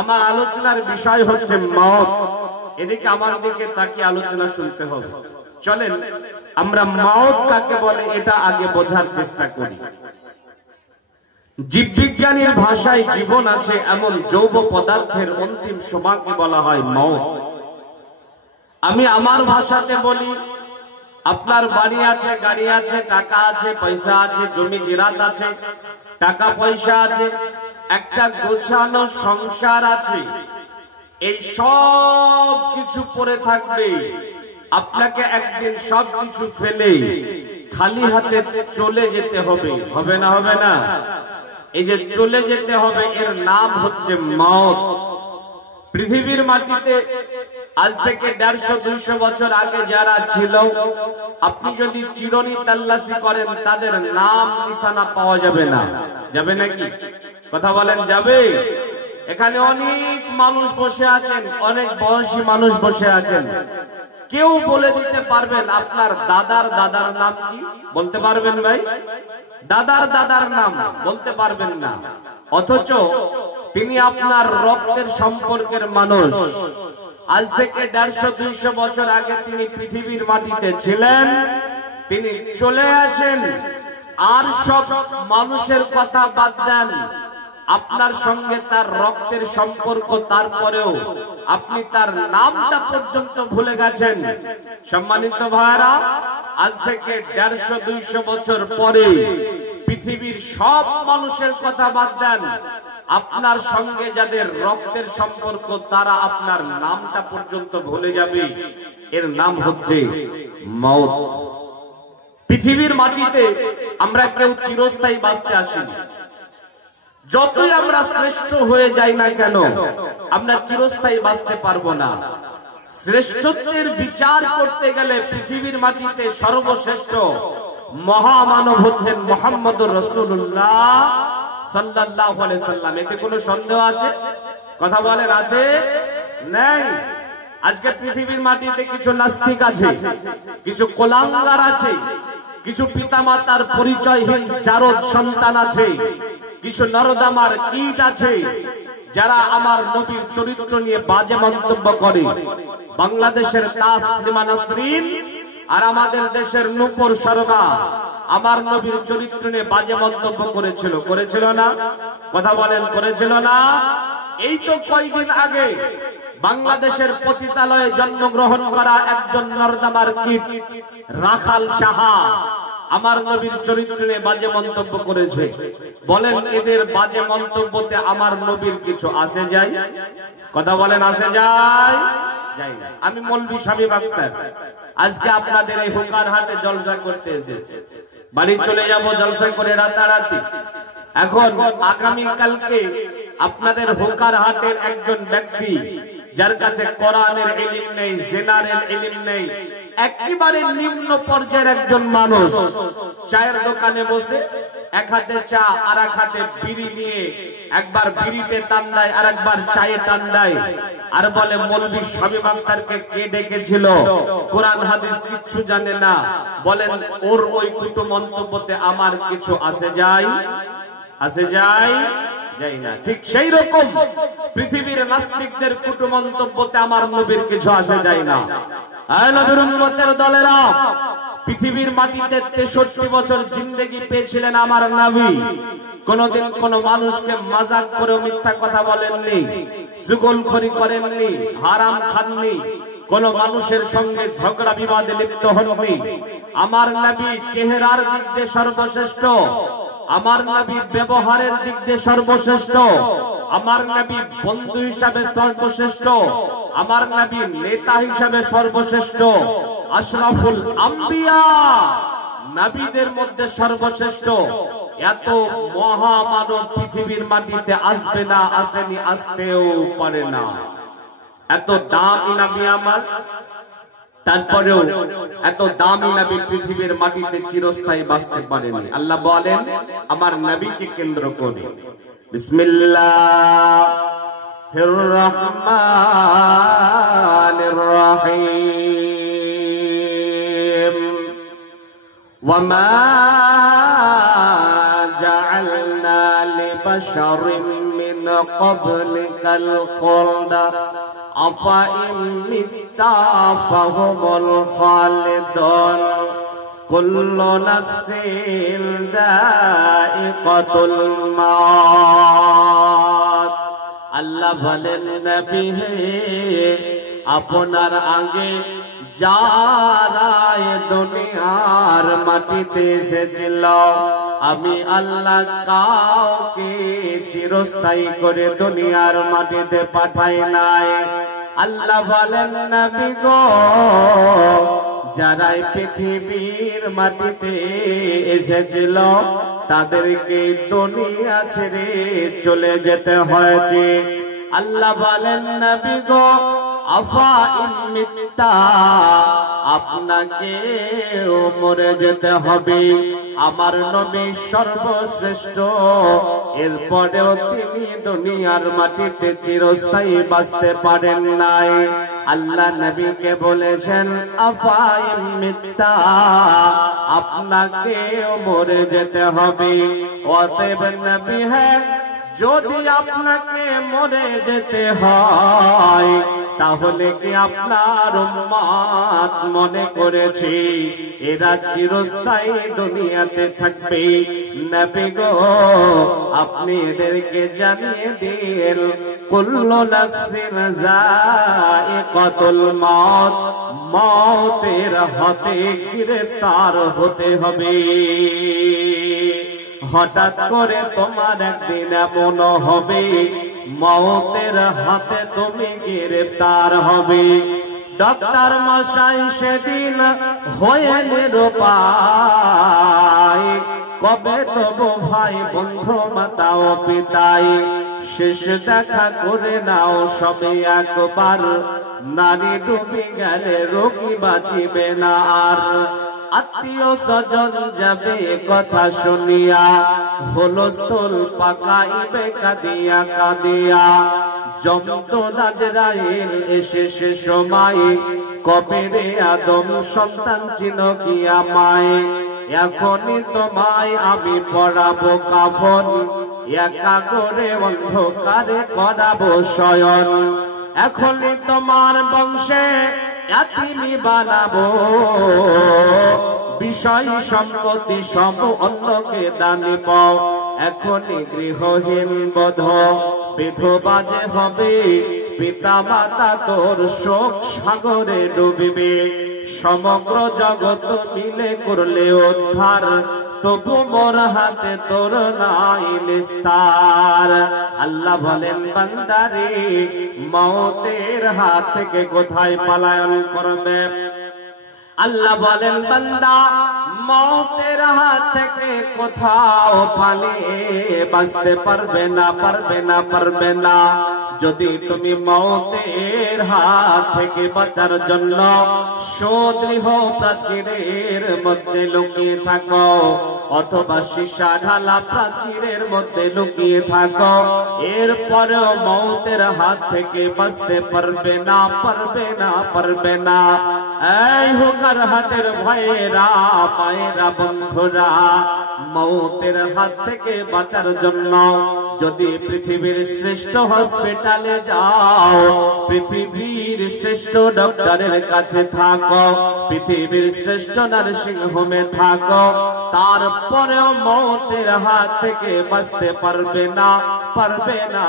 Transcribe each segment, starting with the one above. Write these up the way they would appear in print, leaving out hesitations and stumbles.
আমার আলোচনার বিষয় হচ্ছে মওত। এদিকে আমার দিকে তাকিয়ে আলোচনা শুনতে হবে। চলেন আমরা মওত কাকে বলে এটা আগে বোঝার চেষ্টা করি। জীববিজ্ঞানীর ভাষায় জীবন আছে এমন যৌব পদার্থের অন্তিম সীমাকে বলা হয় মওত। আমি আমার ভাষাতে বলি, আপনার বাড়ি আছে, গাড়ি আছে, টাকা আছে, পয়সা আছে, জমি জিরাত আছে, টাকা পয়সা আছে, একটা গোছানো সংসার আছে, এই সব কিছু পড়ে থাকবে। আপনাকে একদিন সবকিছু ফেলে খালি হাতে চলে যেতে হবে, হবে না? হবে না? এই যে চলে যেতে হবে এর নাম হচ্ছে মওত। পৃথিবীর মাটিতে আজ থেকে 150-200 বছর আগে যারা ছিল, আপনি যদি চিরনি তাল্লাশি করেন তাদের নাম নিশানা পাওয়া যাবে না। যাবে নাকি? কথা বলেন, যাবে? এখানে অনেক মানুষ বসে আছেন, অনেক বয়সী মানুষ বসে আছেন। কেউ বলে দিতে পারবেন আপনার দাদার দাদার নাম কি? বলতে পারবেন ভাই? দাদার দাদার নাম বলতে পারবেন না, অথচ তিনি আপনার রক্তের সম্পর্কের মানুষ। আজ থেকে 150-200 বছর আগে তিনি পৃথিবীর মাটিতে ছিলেন, তিনি চলে আছেন। আর সব মানুষের কথা বাদ দেন, আপনার সঙ্গে তার রক্তের সম্পর্ক, তারপরেও আপনি তার নামটা পর্যন্ত ভুলে গেছেন। সম্মানিত ভাইরা, আজ থেকে 150-200 বছর পরে পৃথিবীর সব মানুষের কথা বাদ দেন, আপনার সঙ্গে যাদের রক্তের সম্পর্ক তারা আপনার নামটা পর্যন্ত ভুলে যাবে। এর নাম হচ্ছে মওত। পৃথিবীর মাটিতে আমরা কেউ চিরস্থায়ী বাঁচতে আসিনি। যতই আমরা শ্রেষ্ঠ হয়ে যাই না কেন, আমরা চিরস্থায়ী বাঁচতে পারবো না। শ্রেষ্ঠত্বের বিচার করতে গেলে পৃথিবীর মাটিতে সর্বশ্রেষ্ঠ মহামানব হচ্ছেন মুহাম্মদুর রাসূলুল্লাহ সাল্লাল্লাহু আলাইহি সাল্লাম। এতে কোনো সন্দেহ আছে? কথা বলেন, আছে? নাই। আজকে পৃথিবীর মাটিতে কিছু নাস্তিক আছে, কিছু কোলাঙ্গার আছে, কিছু পিতামাতার পরিচয়হীন জারদ সন্তান আছে, কিছু নরদামার কীট আছে যারা আমার নবীর চরিত্র নিয়ে বাজে মন্তব্য করে। বাংলাদেশের তাসলিমা নাসরিন আর আমাদের দেশের নূপুর শর্মা আমার নবীর চরিত্র নিয়ে বাজে মন্তব্য করেছিল না? কথা বলেন, করেছিল না? এই তো কয়েকদিন আগে বাংলাদেশের পতিতালয়ে জন্মগ্রহণ করা একজন নরদামার কীট রাখাল সাহা আমার নবীর চরিত্র নিয়ে বাজে মন্তব্য করেছে। বলেন, এদের বাজে মন্তব্যতে আমার নবীর কিছু আসে যায়? কথা বলেন, আসে যায়? যাই না। আমি মৌলভী শামীম আখতার আজকে আপনাদের এই হুকারহাটে জলসা করতে এসেছি। বাড়ি চলে যাব জলসা করে রাতারাতি। এখন আগামী কালকে আপনাদের হুকারহাটের একজন ব্যক্তি যার কাছে কোরআনের ইলম নেই, জেনারেল ইলম নেই, একেবারে নিম্ন পর্যায়ের একজন মানুষ, চায়ের দোকানে বসে এক হাতে চা আর এক হাতে বিড়ি নিয়ে একবার বিড়িতে টান দেয় আর একবার চায়ে টান দেয়, আর বলে মৌলভী শামীম আখতারকে কে ডেকেছিল, কোরআন হাদিস কিচ্ছু জানে না। বলেন, ওর ওই কুটু মন্তব্যতে আমার কিছু আসে যায়? আসে যায়? যাই না। ঠিক সেই রকম পৃথিবীর নাস্তিকদের কুটু মন্তব্যতে আমার নবীর কিছু আসে যায় না। আয় নবীর উম্মতের দলেরা, পৃথিবীর মাটিতে 63 বছর জিন্দেগি পেয়েছিলেন আমার নবী। কোনদিন কোন মানুষকে মজাক করে মিথ্যা কথা বলেননি, চুগলখড়ি করেননি, হারাম খাননি, কোন মানুষের সঙ্গে ঝগড়া বিবাদে লিপ্ত হননি। আমার নবী চেহারার দিক দিয়ে সর্বশ্রেষ্ঠ, আমার নবী ব্যবহারের দিক দিয়ে সর্বশ্রেষ্ঠ, আমার নবী বন্ধু হিসাবে সর্বশ্রেষ্ঠ, আমার নবী নেতা হিসাবে সর্বশ্রেষ্ঠ, আশরাফুল আম্বিয়া, নবীদের মধ্যে সর্বশ্রেষ্ঠ। এত মহামানব পৃথিবীর মাটিতে আসবে না, আসেনি, আসতেও পারে না। এত দামি নবী আমার, তারপরেও এত দামি নবী পৃথিবীর মাটিতে চিরস্থায়ী বাঁচতে পারেনি। আল্লাহ বলেন আমার নবীকে কেন্দ্র করে, বিসমিল্লাহির রহমানির রহিম, ওয়া মা জাআলনা লিবাশারিন মিন من قبلك الخلد أفإن مت فهم الخالدون كل نفس ذائقة الموت আল্লাহ বলেন নবী হে আপনার আগে যারা দুনিয়ার মাটিতে এসেছিল আমি আল্লাহ কাউকে চিরস্থায়ী করে দুনিয়ার মাটিতে পাঠাই নাই আল্লাহ বলেন নবী গো যারা পৃথিবীর মাটিতে এসেছিল তাদেরকে দুনিয়া ছেড়ে চলে যেতে হয়েছে আল্লাহ বলেন নবী গো আফা ইমিত্তা আপনাকে মরে যেতে হবে আমার নবী সর্বশ্রেষ্ঠ এরপরেও তিনি দুনিয়ার মাটিতে চিরস্থায়ী বাঁচতে পারেন নাই আল্লাহ নবীকে বলেছেন আফা ইমিত্তা আপনাকে মরে যেতে হবে অতএব নবী হ্যাঁ যদি আপনাকে মরে যেতে হয় তাহলে কি আপনার উম্মত মনে করেছে এরা চিরস্থায়ী দুনিয়াতে থাকবে নবী গো আপনি এদেরকে জানিয়ে দিন কুল্লু নাফসিন যায়িকাতুল মউত মউতের হাতে গ্রেফতার হতে হবে হঠাৎ করে তোমার একদিন এমন হবে মওতের হাতে তুমি গ্রেফতার হবে ডক্টর মশাই সেদিন হয়ে নিরুপায় কবে তবু ভাই বন্ধু মাতা ও পিতাই শেষ দেখা করে নাও সবে একবার নারী ডুবে গেলে রোগী বাঁচিবে না আর আত্মীয় স্বজন যাবে কথা শুনিয়া হুলস্থুল পাকাইবে কাঁদিয়া কাঁদিয়া যমদূত আজরাইল এসে সে সময় কবে রে আদম সন্তান চিন কি আমায় এখনই তোমায় আমি পড়াবো কাফন একা করে অন্ধকারে করাবো শয়ন এখনই তোমার বংশে ইয়াতিমি বানাবো বিষয় সম্পত্তি সব অন্যকে দানিব এখনই গৃহহীন বধ বিধবা যে হবে পিতা মাতা তোর শোক সাগরে ডুবিবে সমগ্র জগৎ মিলে করলে উদ্ধার তবু মোর হাতে তোর নাই নিস্তার আল্লাহ বলেন বান্দারে মওতের হাত থেকে কোথায় পলায়ন করবে আল্লাহ বলেন বান্দা মওতের হাত থেকে কোথাও পালিয়ে বাঁচতে পারবে না পারবে না পারবে না যদি তুমি মওতের হাত থেকে বাঁচার জন্য সুদৃঢ় প্রাচীরের মধ্যে লুকিয়ে থাকো অথবা সীসা ঢালা প্রাচীরের মধ্যে লুকিয়ে থাকো এরপরেও মওতের হাত থেকে বাঁচতে পারবে না পারবে না পারবে না এই হোকার হাটের ভাইয়েরা পায়েরা বন্ধুরা মওতের হাত থেকে বাঁচার জন্য যদি পৃথিবীর শ্রেষ্ঠ হসপিটালে যাও পৃথিবীর শ্রেষ্ঠ ডক্টরের কাছে থাকো পৃথিবীর শ্রেষ্ঠ নার্সিং হোমে থাকো তারপরেও মওতের হাত থেকে বাঁচতে পারবে না পারবে না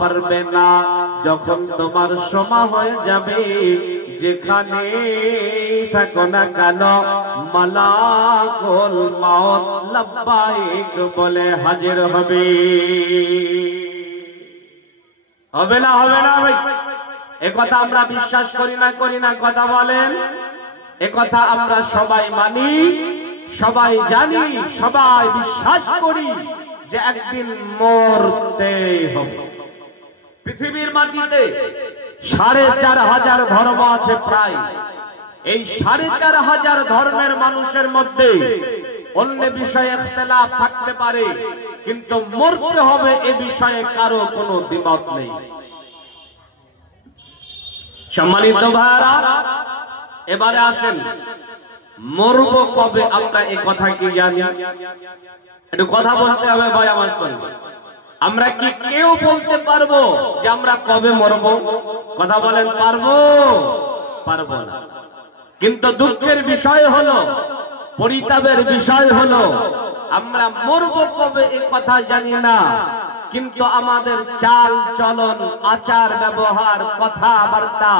পারবে না যখন তোমার সময় হয়ে যাবে যেখানে থাকো না কেন মালাকুল মউত লব্বাইক বলে হাজির হবে হবে না ভাই একথা আমরা বিশ্বাস করি না কথা বলেন একথা আমরা সবাই মানি সবাই জানি সবাই বিশ্বাস করি যে একদিন মরতেই হবে পৃথিবীর মাটিতে ৪৫০০ ধর্ম আছে প্রায় এই ৪৫০০ ধর্মের মানুষের মধ্যে অন্য বিষয়ে ইখতিলাফ থাকতে পারে কিন্তু মরতে হবে এ বিষয়ে কারো কোনো দ্বিমত নেই সম্মানিত ভাইরা এবারে আসেন মরব কবে আমরা এই কথা কি জানি একটু কথা বলতে হবে ভাই আমার সঙ্গে আমরা কি কেউ বলতে পারবো যে আমরা কবে মরব? কথা বলেন, পারবো? পারবো না। কিন্তু দুঃখের বিষয় হলো, পরিতাপের বিষয় হলো, আমরা মরব কবে এ কথা জানি না, কিন্তু আমাদের চাল চলন, আচার ব্যবহার, কথাবার্তা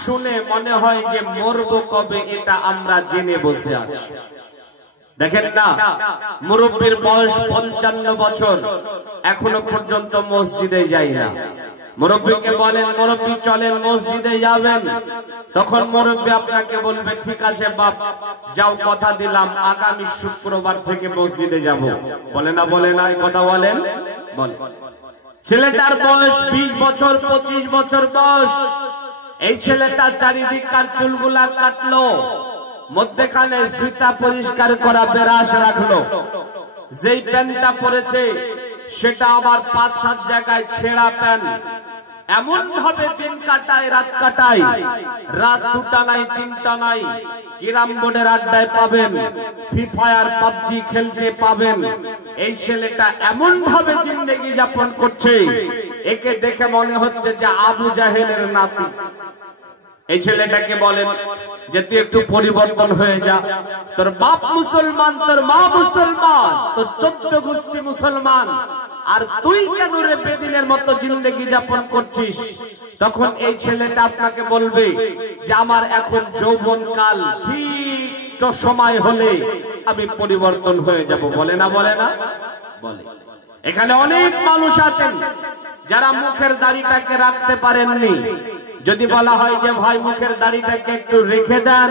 শুনে মনে হয় যে মরব কবে এটা আমরা জেনে বসে আছি। দেখেন না, মুরব্বীর বয়স 55 বছর, এখনো পর্যন্ত মসজিদে যাই না। মুরব্বীকে বলেন, মুরব্বী চলেন মসজিদে যাবেন, তখন মুরব্বী আপনাকে বলবে ঠিক আছে বাপ যাও, কথা দিলাম আগামী শুক্রবার থেকে মসজিদে যাব। বলে না, বলে না, এই কথা বলেন? বলে। ছেলেটার বয়স 20 বছর, 25 বছর বয়স। এই ছেলেটা চারিদিককার চুলগুলা কাটলো, মধ্যখানে জুতা পরিষ্কার করা বেরাস রাখলো, যেই প্যান্টটা পরেছে সেটা আবার 5-7 জায়গায় ছেঁড়া প্যান্ট। এমন ভাবে দিন কাটায়, রাত কাটায়। রাত 2টা নাই, 3টা নাই, ক্যারাম বোর্ডের আড্ডায় পাবেন, ফ্রি ফায়ার, পাবজি খেলতে পাবেন। এই ছেলেটা এমন ভাবে জিন্দেগি যাপন করছে, একে দেখে মনে হচ্ছে যে আবু জাহেলের নাতি। এই ছেলেটাকে বলেন যে তুই একটু পরিবর্তন হয়ে যা, তোর বাপ মুসলমান, তোর মা মুসলমান, তোর 14 গোষ্ঠী মুসলমান, আর তুই কেন রে বেদিনের মতো জিন্দেগি যাপন করছিস? তখন এই ছেলেটা আপনাকে বলবে যে আমার এখন যৌবন কাল, ঠিক তো সময় হলে আমি পরিবর্তন হয়ে যাব। বলে না, বলে না? বলে। এখানে অনেক মানুষ আছেন যারা মুখের দাড়িটাকে রাখতে পারেননি। যদি বলা হয় যে ভাই মুখের দাড়িটাকে একটু রেখে দেন,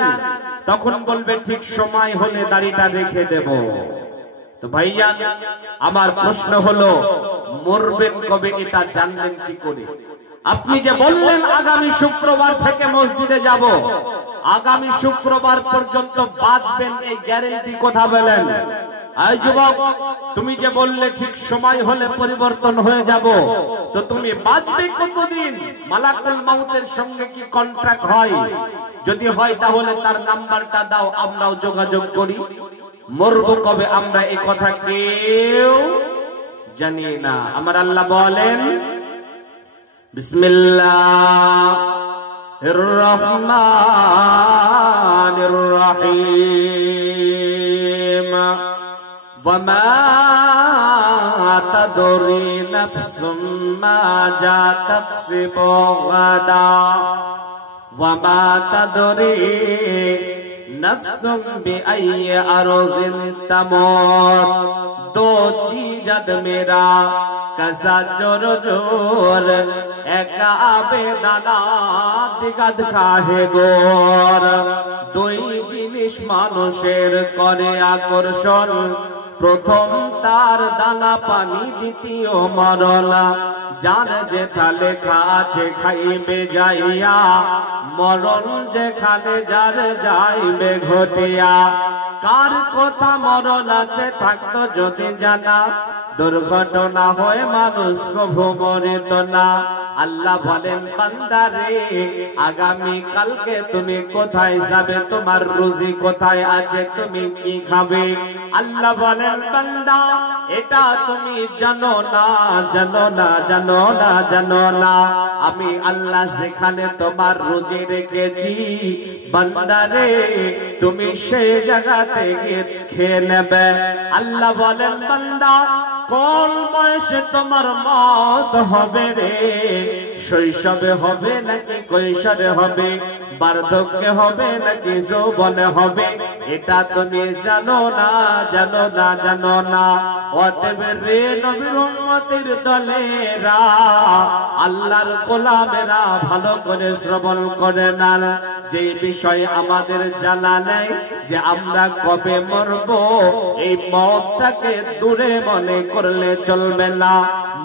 তখন বলবে ঠিক সময় হলে দাড়িটা রেখে দেব। তো ভাইয়া, আমার প্রশ্ন হলো মরবেন কবে এটা জানলেন কি করে? আপনি যে বললেন আগামী শুক্রবার থেকে মসজিদে যাব, আগামী শুক্রবার পর্যন্ত বাঁচবেন এই গ্যারান্টি কথা বলেন? এই যুবক, তুমি যে বললে ঠিক সময় হলে পরিবর্তন হয়ে যাব, তো তুমি বাঁচবে কতদিন? মালাকুল মাউতের সঙ্গে কি কন্ট্রাক্ট হয়? যদি হয় তাহলে তার নাম্বারটা দাও, আমরাও যোগাযোগ করি। মরব কবে আমরা এই কথা কেউ জানি না। আমার আল্লাহ বলেন বিসমিল্লাহির রহমানির রহিম ওয়ামা তাদরি নাফসুম মাযা তাকসিবু গাদা ওয়ামা তাদরি नफ्सुम बिअय्यि अर्ज़िन तमूत। दो चीज़ मेरा कसा जोर जोर एक आबेदाना दिगाद खाहे गोर। দুই জিনিস মানুষের করে আকর্ষণ, প্রথম তার দানা পানি, দ্বিতীয় মরণ। যার যেথা লেখা আছে খাইবে যাইয়া, মরণ যেখানে যার যাইবে ঘটিয়া। কার কথা মরণ আছে থাকতো যদি জানা, দুর্ঘটনা হয় মানুষ কভু মরিত না। আল্লাহ বলেন বান্দারে আগামী কালকে তুমি কোথায় যাবে, তোমার রুজি কোথায় আছে, তুমি কি খাবে? আল্লাহ বলেন বান্দা এটা তুমি জানো না, জানো না, জানো না, জানো না। আমি আল্লাহ যেখানে তোমার রুজি রেখেছি বান্দারে তুমি সেই জায়গা থেকে খেয়ে নেবে। আল্লাহ বলেন বান্দা কোন বয়সে তোমার মত হবে রে? শৈশবে হবে নাকি কৈশোরে হবে, বার্ধক্যে হবে নাকি যৌবনে হবে, এটা তুমি জানো না, জানো না, জানো না। অতএব রে নবীর উম্মতের দলেরা, আল্লাহর গোলামেরা ভালো করে শ্রবণ করে নাও। যে বিষয় আমাদের জানা নেই যে আমরা কবে মরব, এই মওতটাকে দূরে মনে করলে চলবে না।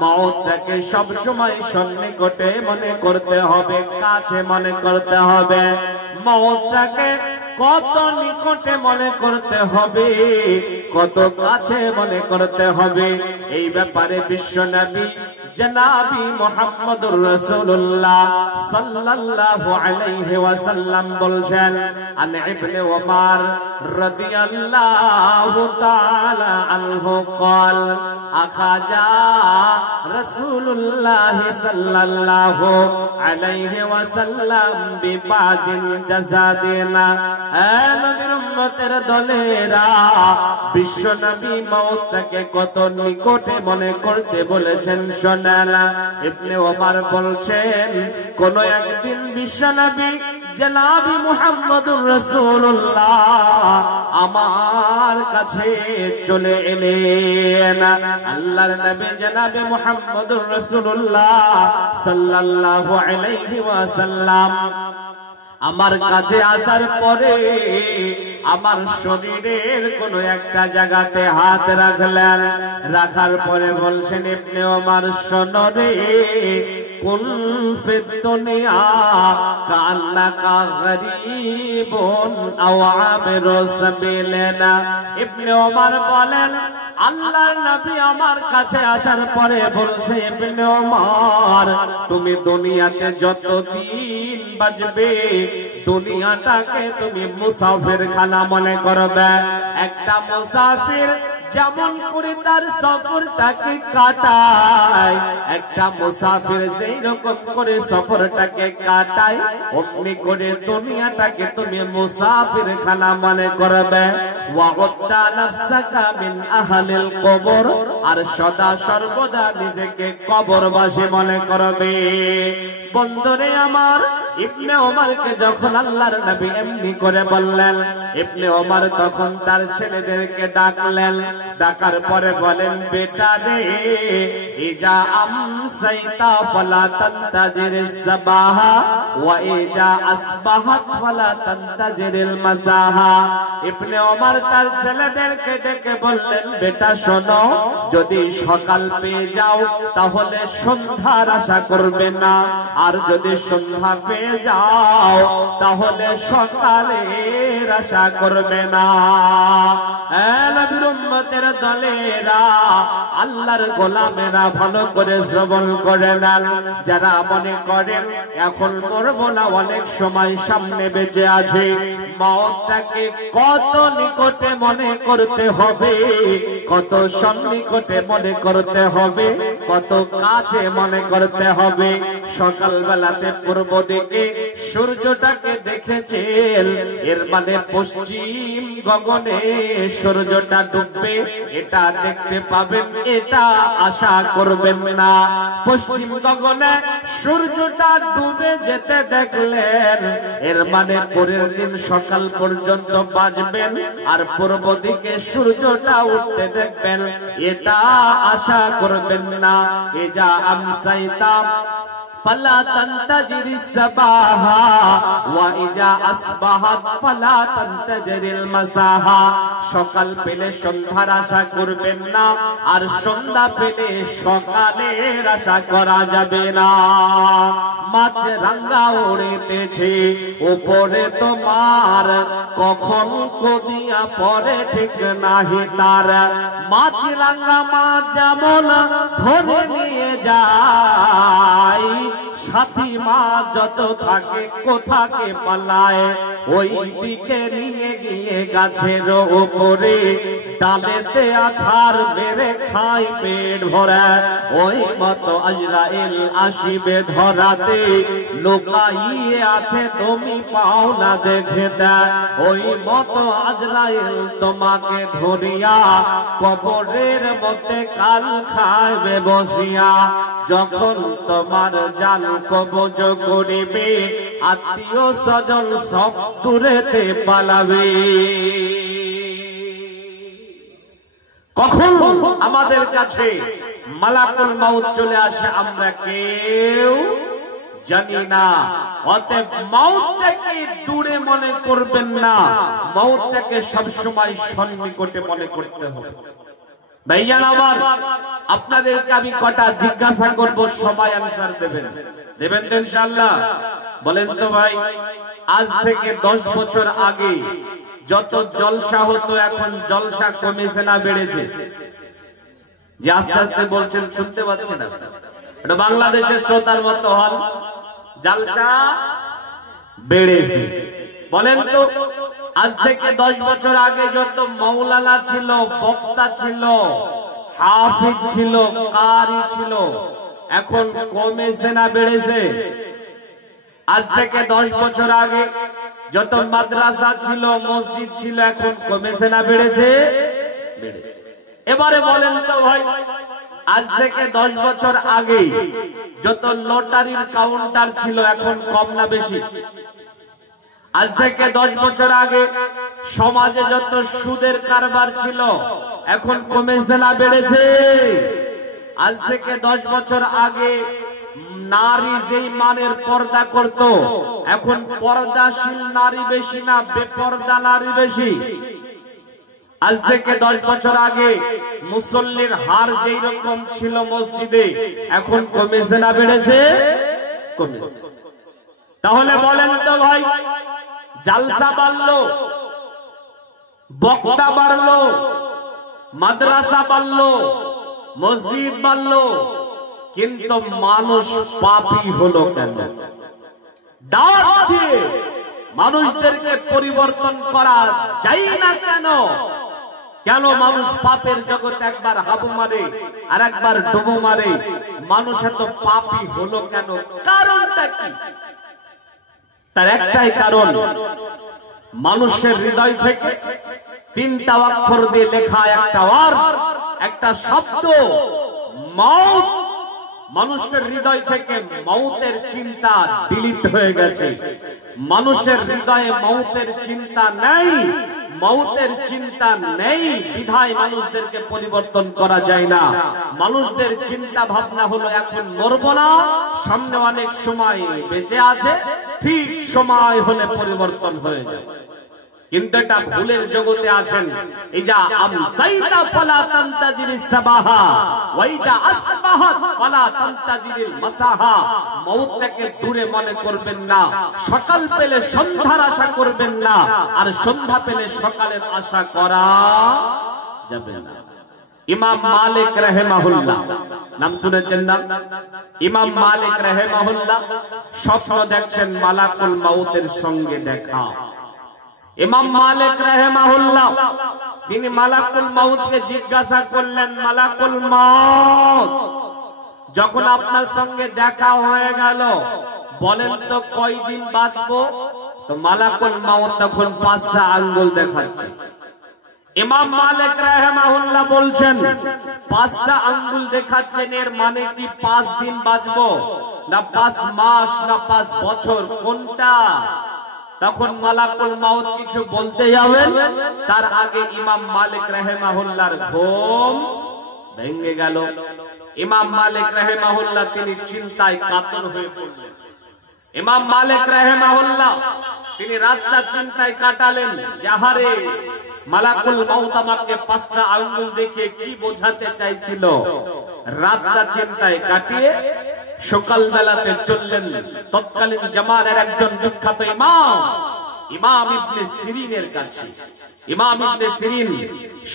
মওতটাকে সব সময় সন্নিকটে মনে করতে হবে, কাছে মনে করতে হবে। মওতটাকে কত নিকটে মনে করতে হবে, কত কাছে মনে করতে হবে। এই ব্যাপারে বিশ্বনবী জনাবি মুহাম্মদুর রাসূলুল্লাহ সাল্লাল্লাহু আলাইহি ওয়াসাল্লাম বলছেন, আন ইবনে ওমর রাদিয়াল্লাহু তাআলা আনহু قال আখাজা রাসূলুল্লাহ সাল্লাল্লাহু আলাইহি ওয়াসাল্লাম বিবাজিন জাসাদিনা। নবীর উম্মতের দলেরা বিশ্ব নবী মওতকে কত নিকটে মনে করতে বলেছেন শোনেন। ইবনে ওমর বলছেন কোন একদিন বিশ্ব নবী জনাবি মুহাম্মদুর রাসূলুল্লাহ আমার কাছে চলে এলেন। আল্লাহর নবী জনাবি মুহাম্মদুর রাসূলুল্লাহ সাল্লাল্লাহু আলাইহি ওয়াসাল্লাম আমার কাছে আসার পরে আমার শরীরের কোন একটা জায়গাতে হাত রাখলেন। রাখার পরে বলছেন ইবনে ওমর শোনো রে, কুন ফিদ দুনিয়া কান্নাকা গরীবুন আও আবিরু সাবিলিনা। ইবনে ওমর বলেন আল্লাহর নবী আমার কাছে আসার পরে বলছে ইবনে ওমর তুমি দুনিয়াতে যতদিন বাঁচবে দুনিয়াটাকে তুমি মুসাফির খানা মনে করবে। একটা মুসাফির যেমন করে তার সফরটাকে কাটায়, একটা মুসাফির যেই রকম করে সফরটাকে কাটায় অমনি করে দুনিয়াটাকে তুমি মুসাফির খানা মনে করবে। ওয়াগদ্দা নাফসাকা মিন আহলিল কবর, আর সদা সর্বদা নিজেকে কবরবাসী মনে করবে। বন্ধুরে আমার, ইবনে ওমরকে যখন আল্লাহর নবী এমনি করে বললেন, ইবনে ওমর তখন তার ছেলেদেরকে ডাকলেন। ডাকার পরে বলেন বেটা রে, ইজা আমসাইতা ফালা তানতাজিরিস সাবাহা ওয়া ইজা আসবাহাত ফালা তানতাজিরিল মাসাহা। ইবনে ওমর তার ছেলেদেরকে ডেকে বললেন বেটা শোনো, যদি সকাল পেয়ে যাও তাহলে সন্ধ্যার আশা করবে না, আর যদি সন্ধ্যা পেয়ে যাও তাহলে সকালের আশা করবে না। নবীর উম্মতের দলেরা আল্লাহর গোলামেরা ভালো করে শ্রবণ করে নেন। যারা মনে করেন এখন মরবো না, অনেক সময় সামনে বেঁচে আছে, মওতটাকে কত নিকটে মনে করতে হবে, কত সন্নিকটে মনে করতে হবে, কত কাছে মনে করতে হবে। সকালবেলাতে পূর্ব দিকে সূর্যটাকে দেখেছেন, এর মানে পশ্চিম গগনে সূর্যটা ডুববে, এটা দেখতে পাবেন, এটা আশা করবেন না। পশ্চিম গগনে সূর্যটা ডুবে যেতে দেখলেন, এর মানে পরের দিন সকাল পর্যন্ত বাঁচবেন, আর পূর্ব দিকে সূর্যটা উঠতে দেখবেন, এটা আশা করবেন না। ইজা আমসাইতা ফালা তানতাজিরিস সাবাহা ওয়া ইজা আসবাহাত ফালা তানতাজিরিল মাসাহা। সকাল পেলে সন্ধ্যার আশা করবেন না, আর সন্ধ্যা পেলে সকালের আশা করা যাবে না। মাছ রাঙ্গা উড়িতেছে উপরে তোমার, কখন কদিয়া পরে ঠিক নাহি তার। মাছ রাঙ্গা মাছ যেমন ধরে নিয়ে যায়, সাথী মাছ যত থাকে কোথাকে পালায়, ওই দিকে নিয়ে গিয়ে গাছের উপরে ডালেতে আছাড় মেরে খাই পেট ভরা। ওই মতো আজরাইল আসিবে ধরাতে, লুকাইয়ে আছে তুমি পাও না দেখে দেয়। ওই মতো আজরাইল তোমাকে ধরিয়া কবরের মধ্যে কাল খাইবে বসিয়া। যখন তোমার জাল কবজ করিবে, আত্মীয় স্বজন সব দূরেতে পালাবে। কখন আমাদের কাছে মালাকুল মাউত চলে আসে আমরা কেউ জানি না। অতএব মাউতটাকে দূরে মনে করবেন না, মাউতটাকে সবসময় সন্নিকটে মনে করতে হবে। ভাইজান আমার, আপনাদেরকে আমি কটা জিজ্ঞাসা করব, সবাই আনসার দেবেন। দেবেন তো ইনশাআল্লাহ? বলেন তো ভাই, আজ থেকে 10 বছর আগে যত জলসা হতো, এখন জলসা কমেছে না বেড়েছে? যে আস্তে আস্তে বলছেন শুনতে পাচ্ছেন না, এটা বাংলাদেশের শ্রোতার মতো হন। জলসা বেড়েছে। বলেন তো, আজ থেকে 10 বছর আগে যত মাওলানা ছিল, বক্তা ছিল, হাফিজ ছিল, কারি ছিল, এখন কমেছে না বেড়েছে? আজ থেকে 10 বছর আগে যত মাদ্রাসা ছিল, মসজিদ ছিল, এখন কমেছে না বেড়েছে? বেড়েছে। এবারে বলেন তো ভাই, আজ থেকে 10 বছর আগে যত লটারির কাউন্টার ছিল, এখন কম না বেশি? আজ থেকে 10 বছর আগে সমাজে যত সুদের কারবার ছিল, এখন কমেছে না বেড়েছে? আজ থেকে 10 বছর আগে নারী যেই মানের পর্দা করত, এখন পর্দাশীল নারী বেশি না বেপর্দা নারী বেশি? আজ থেকে 10 বছর আগে মুসল্লির হার যেই রকম ছিল মসজিদে, এখন কমেছে না বেড়েছে? কমেছে। তাহলে বলেন তো ভাই, জালসা বাড়লো, বক্তা বাড়লো, মাদ্রাসা বাড়লো, মসজিদ বাড়লো, কিন্তু মানুষ পাপী হলো কেন? দাওয়াত দিয়ে মানুষদেরকে পরিবর্তন করা যায় না কেন? কেন মানুষ পাপের জগতে একবার হাবু মারে আর একবার ডুবো মারে? মানুষ এত পাপী হলো কেন? কারণটা কি? তার একটাই কারণ, মানুষের হৃদয় থেকে 3টা অক্ষর দিয়ে লেখা একটা ওয়ার্ড, একটা শব্দ, মউত। মানুষের হৃদয় থেকে মউতের চিন্তা ডিলিট হয়ে গেছে। মানুষের হৃদয়ে মউতের চিন্তা নেই, মউতের চিন্তা নেই বিধায় মানুষদেরকে পরিবর্তন করা যায় না। মানুষদের চিন্তা ভাবনা হলো এখন মরবো না, সামনে অনেক সময় বেঁচে আছে, ঠিক সময় হলে পরিবর্তন হয়ে যায়। কিন্তু এটা ভুলের জগতে আছেন। এই যা আমসাইতা ফালা তানতাজিরিস সাবাহা ওয়াইজা আসবাহাত ফালা তানতাজিরিল মাসাহা। মউতটাকে দূরে মনে করবেন না, সকাল পেলে সন্ধ্যার আশা করবেন না, আর সন্ধ্যা পেলে সকালের আশা করা যাবে না। ইমাম মালিক রাহিমাহুল্লাহ নাম শুনেছেন না? ইমাম মালিক রাহিমাহুল্লাহ স্বপ্ন দেখছেন মালাকুল মাউতের সঙ্গে দেখা। ইমাম মালিক রাহিমাহুল্লাহ তিনি মালাকুল মাউতকে জিজ্ঞাসা করলেন, মালাকুল মাউত, যখন আপনার সঙ্গে দেখা হয়ে গেল, বলেন তো কয়দিন বাঁচবো? তো মালাকুল মাউত তখন 5টা আঙ্গুল দেখাচ্ছে। ইমাম মালিক রাহিমাহুল্লাহ বলছেন, 5টা আঙ্গুল দেখাচ্ছেন, এর মানে কি 5 দিন বাঁচবো, না 5 মাস, না 5 বছর, কোনটা? তখন মালাকুল মাউত কিছু বলতে যাবেন, তার আগে ইমাম মালিক রাহিমাহুল্লাহর ঘুম ভেঙে গেল। ইমাম মালিক রাহিমাহুল্লাহ তিনি চিন্তায় কাতর হয়ে পড়লেন। ইমাম মালিক রাহিমাহুল্লাহ তিনি রাতটা চিন্তায় কাটালেন, যাহারে মালাকুল মাউত আমাকে 5টা আঙ্গুল দেখিয়ে কি বোঝাতে চাইছিল। রাতটা চিন্তায় কাটিয়ে সকাল বেলাতে চললেন তৎকালীন জামানার একজন বিখ্যাত ইমাম ইবনে সিরিনের কাছে। ইমাম ইবনে সিরিন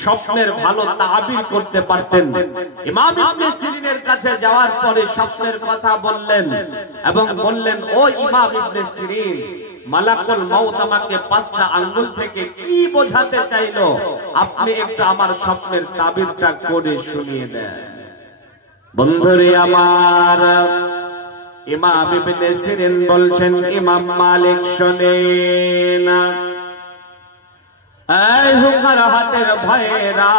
স্বপ্নের ভালো তাবির করতে পারতেন। ইমাম ইবনে সিরিনের কাছে যাওয়ার পরে স্বপ্নের কথা বললেন এবং বললেন, ও ইমাম ইবনে সিরিন, মালাকুল মাউত আমাকে 5টা আঙ্গুল থেকে কি বোঝাতে চাইলো, আপনি একটু আমার স্বপ্নের তাবিরটা করে শুনিয়ে দেন। বন্ধুরে আমার, ইমাম ইবনে সিরিন বলছেন, ইমাম মালিক শোনেন, এই হুকার হাতের ভাইরা,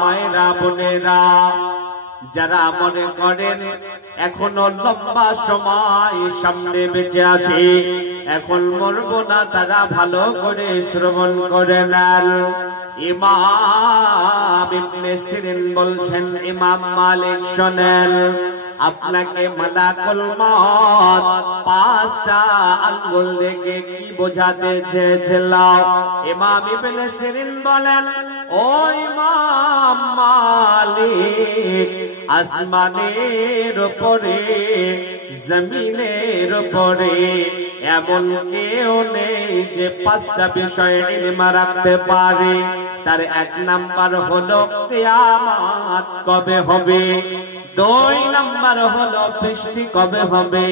মায়েরা, বোনেরা, যারা মনে করেন এখনো লম্বা সময় সামনে বেঁচে আছে, এখন মরবো না, তারা ভালো করে শ্রবণ করে নেন। ইমাম ইবনে সিরিন বলছেন, ইমাম মালিক শোনেন, আপনাকে মালাকুল মউত 5টা আঙ্গুল দেখে কি বোঝাতে চেয়েছিল? ইমাম ইবনে সিরিন বলেন, ও ইমাম মালিক, আসমানের উপরে জমিনের উপরে এমন কেউ নেই যে 5টা বিষয় ইলম রাখতে পারে। তার 1 নাম্বার হলো কিয়ামত কবে হবে, 2 নাম্বার হলো বৃষ্টি কবে হবে,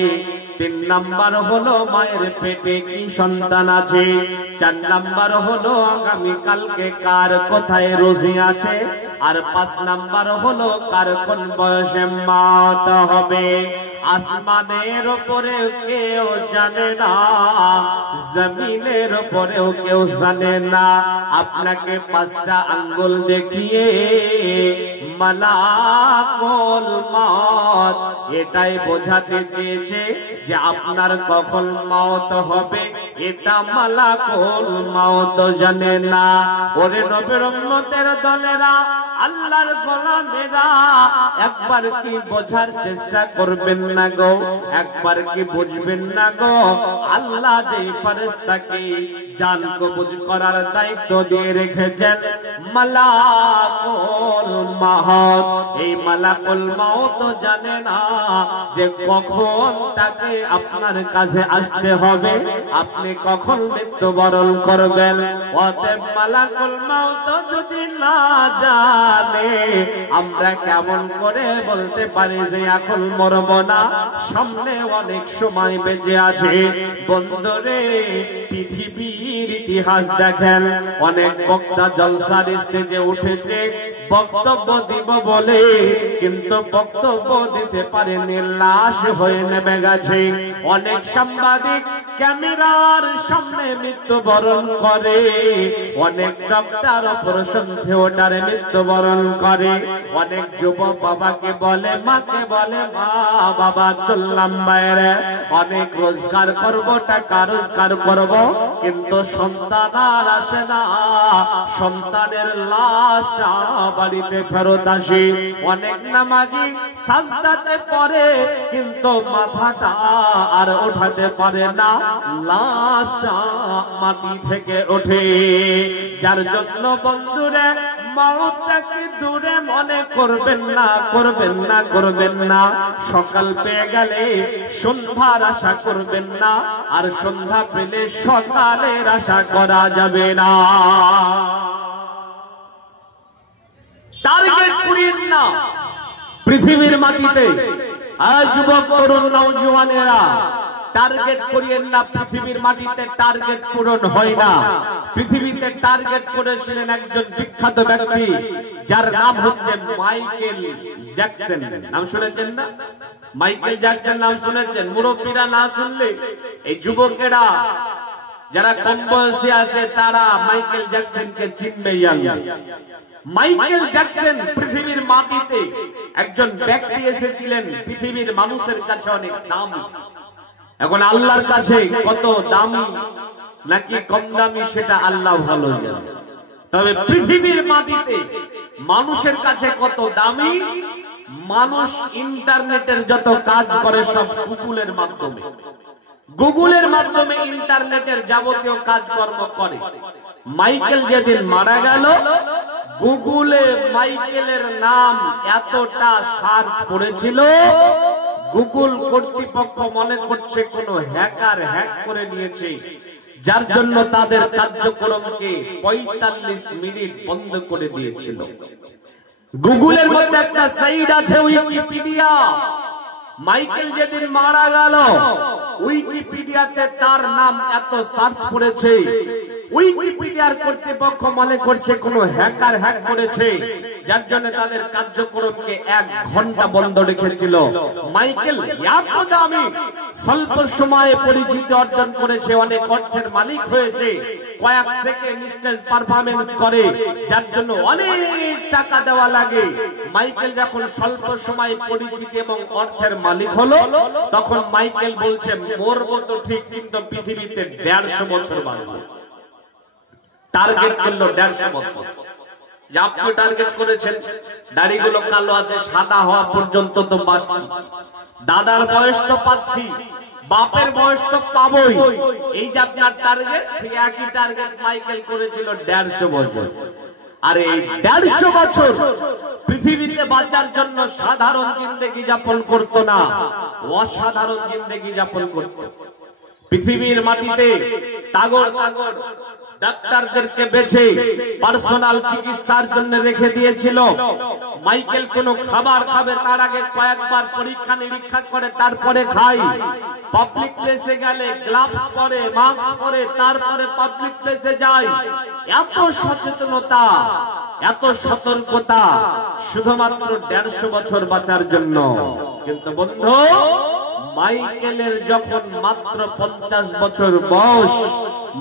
3 নাম্বার হলো মায়ের পেটে কি সন্তান আছে, 4 নাম্বার হলো আগামী কালকে কার কোথায় রোজি আছে, আর 5 নাম্বার হলো কার কোন বয়সে মওত হবে। আসমানের উপরে কেউ জানে না, জমিনের উপরেও কেউ জানে না। আপনাকে 5টা আঙ্গুল দেখিয়ে মালাকুল মউত এটাই বোঝাতে চেয়েছে যে আপনার কখন মওত হবে এটা মালাকুল মউত জানে না। ওরে নবীর উম্মতের দলেরা, আল্লাহর গোলামেরা, একবার কি বোঝার চেষ্টা করবেন না গো, একবার কি বুঝবেন না গো, আল্লাহ যে ফেরেশতাকে জান কবজ করার দায়িত্ব দিয়ে রেখেছেন মালাকুল মউত, এই মালাকুল মউত জানে না যে কখন তাকে আপনার কাছে আসতে হবে, আপনি কখন মৃত্যুবরণ করবেন। অতএব মালাকুল মউত যদি না জানে আমরা কেমন করে বলতে পারি যে এখন মরব না, সামনে অনেক সময় বেঁচে আছে। বন্ধুরে, পৃথিবীর ইতিহাস দেখেন, অনেক বক্তা জলসার স্টেজে উঠেছে বক্তব্য দিব বলে, কিন্তু বক্তব্য দিতে পারেনি, লাশ হয়ে নেমে গেছে। অনেক সাংবাদিক ক্যামেরার সামনে মৃত্যুবরণ করে, অনেক ডক্টর অপারেশন থিয়েটারে মৃত্যুবরণ করে, অনেক যুবক বাবাকে বলে, মাকে বলে, মা বাবা চললাম বাইরে, অনেক রোজগার করব, টাকা রোজগার করব, কিন্তু সন্তান আর আসে না, সন্তানের লাশটা বাড়িতে ফেরত আসে। অনেক নামাজি সাজদাতে পড়ে কিন্তু মাথাটা আর ওঠাতে পারে না, লাশটা মাটি থেকে ওঠে। যার জন্য বন্ধুরে, মওতটাকে দূরে মনে করবেন না, করবেন না, করবেন না। সকাল পেয়ে গেলে সন্ধ্যার আশা করবেন না, আর সন্ধ্যা পেলে সকালের আশা করা যাবে না। টার্গেট করিয়েন না পৃথিবীর মাটিতে। আজ যুবক তরুণ নওজওয়ানেরা, টার্গেট করিয়েন না পৃথিবীর মাটিতে, টার্গেট পূরণ হয় না। পৃথিবীতে টার্গেট করেছিলেন একজন বিখ্যাত ব্যক্তি, যার নাম হচ্ছে মাইকেল জ্যাকসন। নাম শুনেছেন না? মাইকেল জ্যাকসন নাম শুনেছেন? মুরব্বীরা না শুনলে এই যুবকেরা যারা কম বয়সী আছে তারা মাইকেল জ্যাকসনকে চিনবেই না। মাইকেল জ্যাকসন পৃথিবীর মাটিতে একজন ব্যক্তি এসেছিলেন পৃথিবীর মানুষের কাছে অনেক দামি। এখন আল্লাহর কাছে কত দামি নাকি কম দামি সেটা আল্লাহ ভালো জানে, তবে পৃথিবীর মাটিতে মানুষের কাছে কত দামি, মানুষ ইন্টারনেটের যত কাজ করে সব গুগলের মাধ্যমে, গুগলের মাধ্যমে ইন্টারনেটের যাবতীয় কাজকর্ম করে। মাইকেল যেদিন মারা গেল, গুগলে মাইকেলের নাম এতটা সার্চ করেছিল, গুগল কর্তৃপক্ষ মনে করছে কোন হ্যাকার হ্যাক করে নিয়েছে, যার জন্য তাদের কার্যক্রমকে 45 মিনিট বন্ধ করে দিয়েছিল। গুগলের মধ্যে একটা সাইট আছে উইকিপিডিয়া। মাইকেল যেদিন মারা গেল, উইকিপিডিয়াতে তার নাম এত সার্চ করেছে, উইকিপিডিয়ার কর্তৃপক্ষ মনে করছে কোন হ্যাকার হ্যাক করেছে, যার জন্য তাদের কার্যক্রমকে 1 ঘন্টা বন্ধ রেখেছিল। মাইকেল এত দামি, স্বল্প সময়ে পরিচিতি অর্জন করেছে, অনেক অর্থের মালিক হয়েছে, কয়েক সেকেন্ড স্টেজ পারফরম্যান্স করে, যার জন্য অনেক টাকা দেওয়া লাগে। মাইকেল যখন স্বল্প সময়ে পরিচিতি এবং অর্থের মালিক হলো, তখন মাইকেল বলছে মরবো তো ঠিক, কিন্তু পৃথিবীতে 150 বছর বাঁচবো। টার্গেট করলো 150 বছর। যে আপনি টার্গেট করেছেন দাড়িগুলো কালো আছে, সাদা হওয়া পর্যন্ত তো বাঁচছি, দাদার বয়স তো পাচ্ছি, বাপের বয়স তো পাবোই, এই যে আপনার টার্গেট, ঠিক একই টার্গেট মাইকেল করেছিল 150 বছর। আর এই 150 বছর পৃথিবীতে বাঁচার জন্য সাধারণ জিন্দেগি যাপন করতো না, অসাধারণ জিন্দেগি যাপন করত। পৃথিবীর মাটিতে তাগড় তাগড় ডাক্তারদেরকে বেছে পার্সোনাল চিকিৎসার জন্য রেখে দিয়েছিল। মাইকেল কোনো খাবার খাবে তার আগে কয়েকবার পরীক্ষা নিরীক্ষা করে তারপরে খায়। পাবলিক প্লেসে গেলে গ্লাভস পরে, মাস্ক পরে, তারপরে পাবলিক প্লেসে যায়। এত সচেতনতা, এত সতর্কতা শুধুমাত্র 150 বছর বাঁচার জন্য। কিন্তু বন্ধু, মাইকেলের যখন মাত্র 50 বছর বয়স,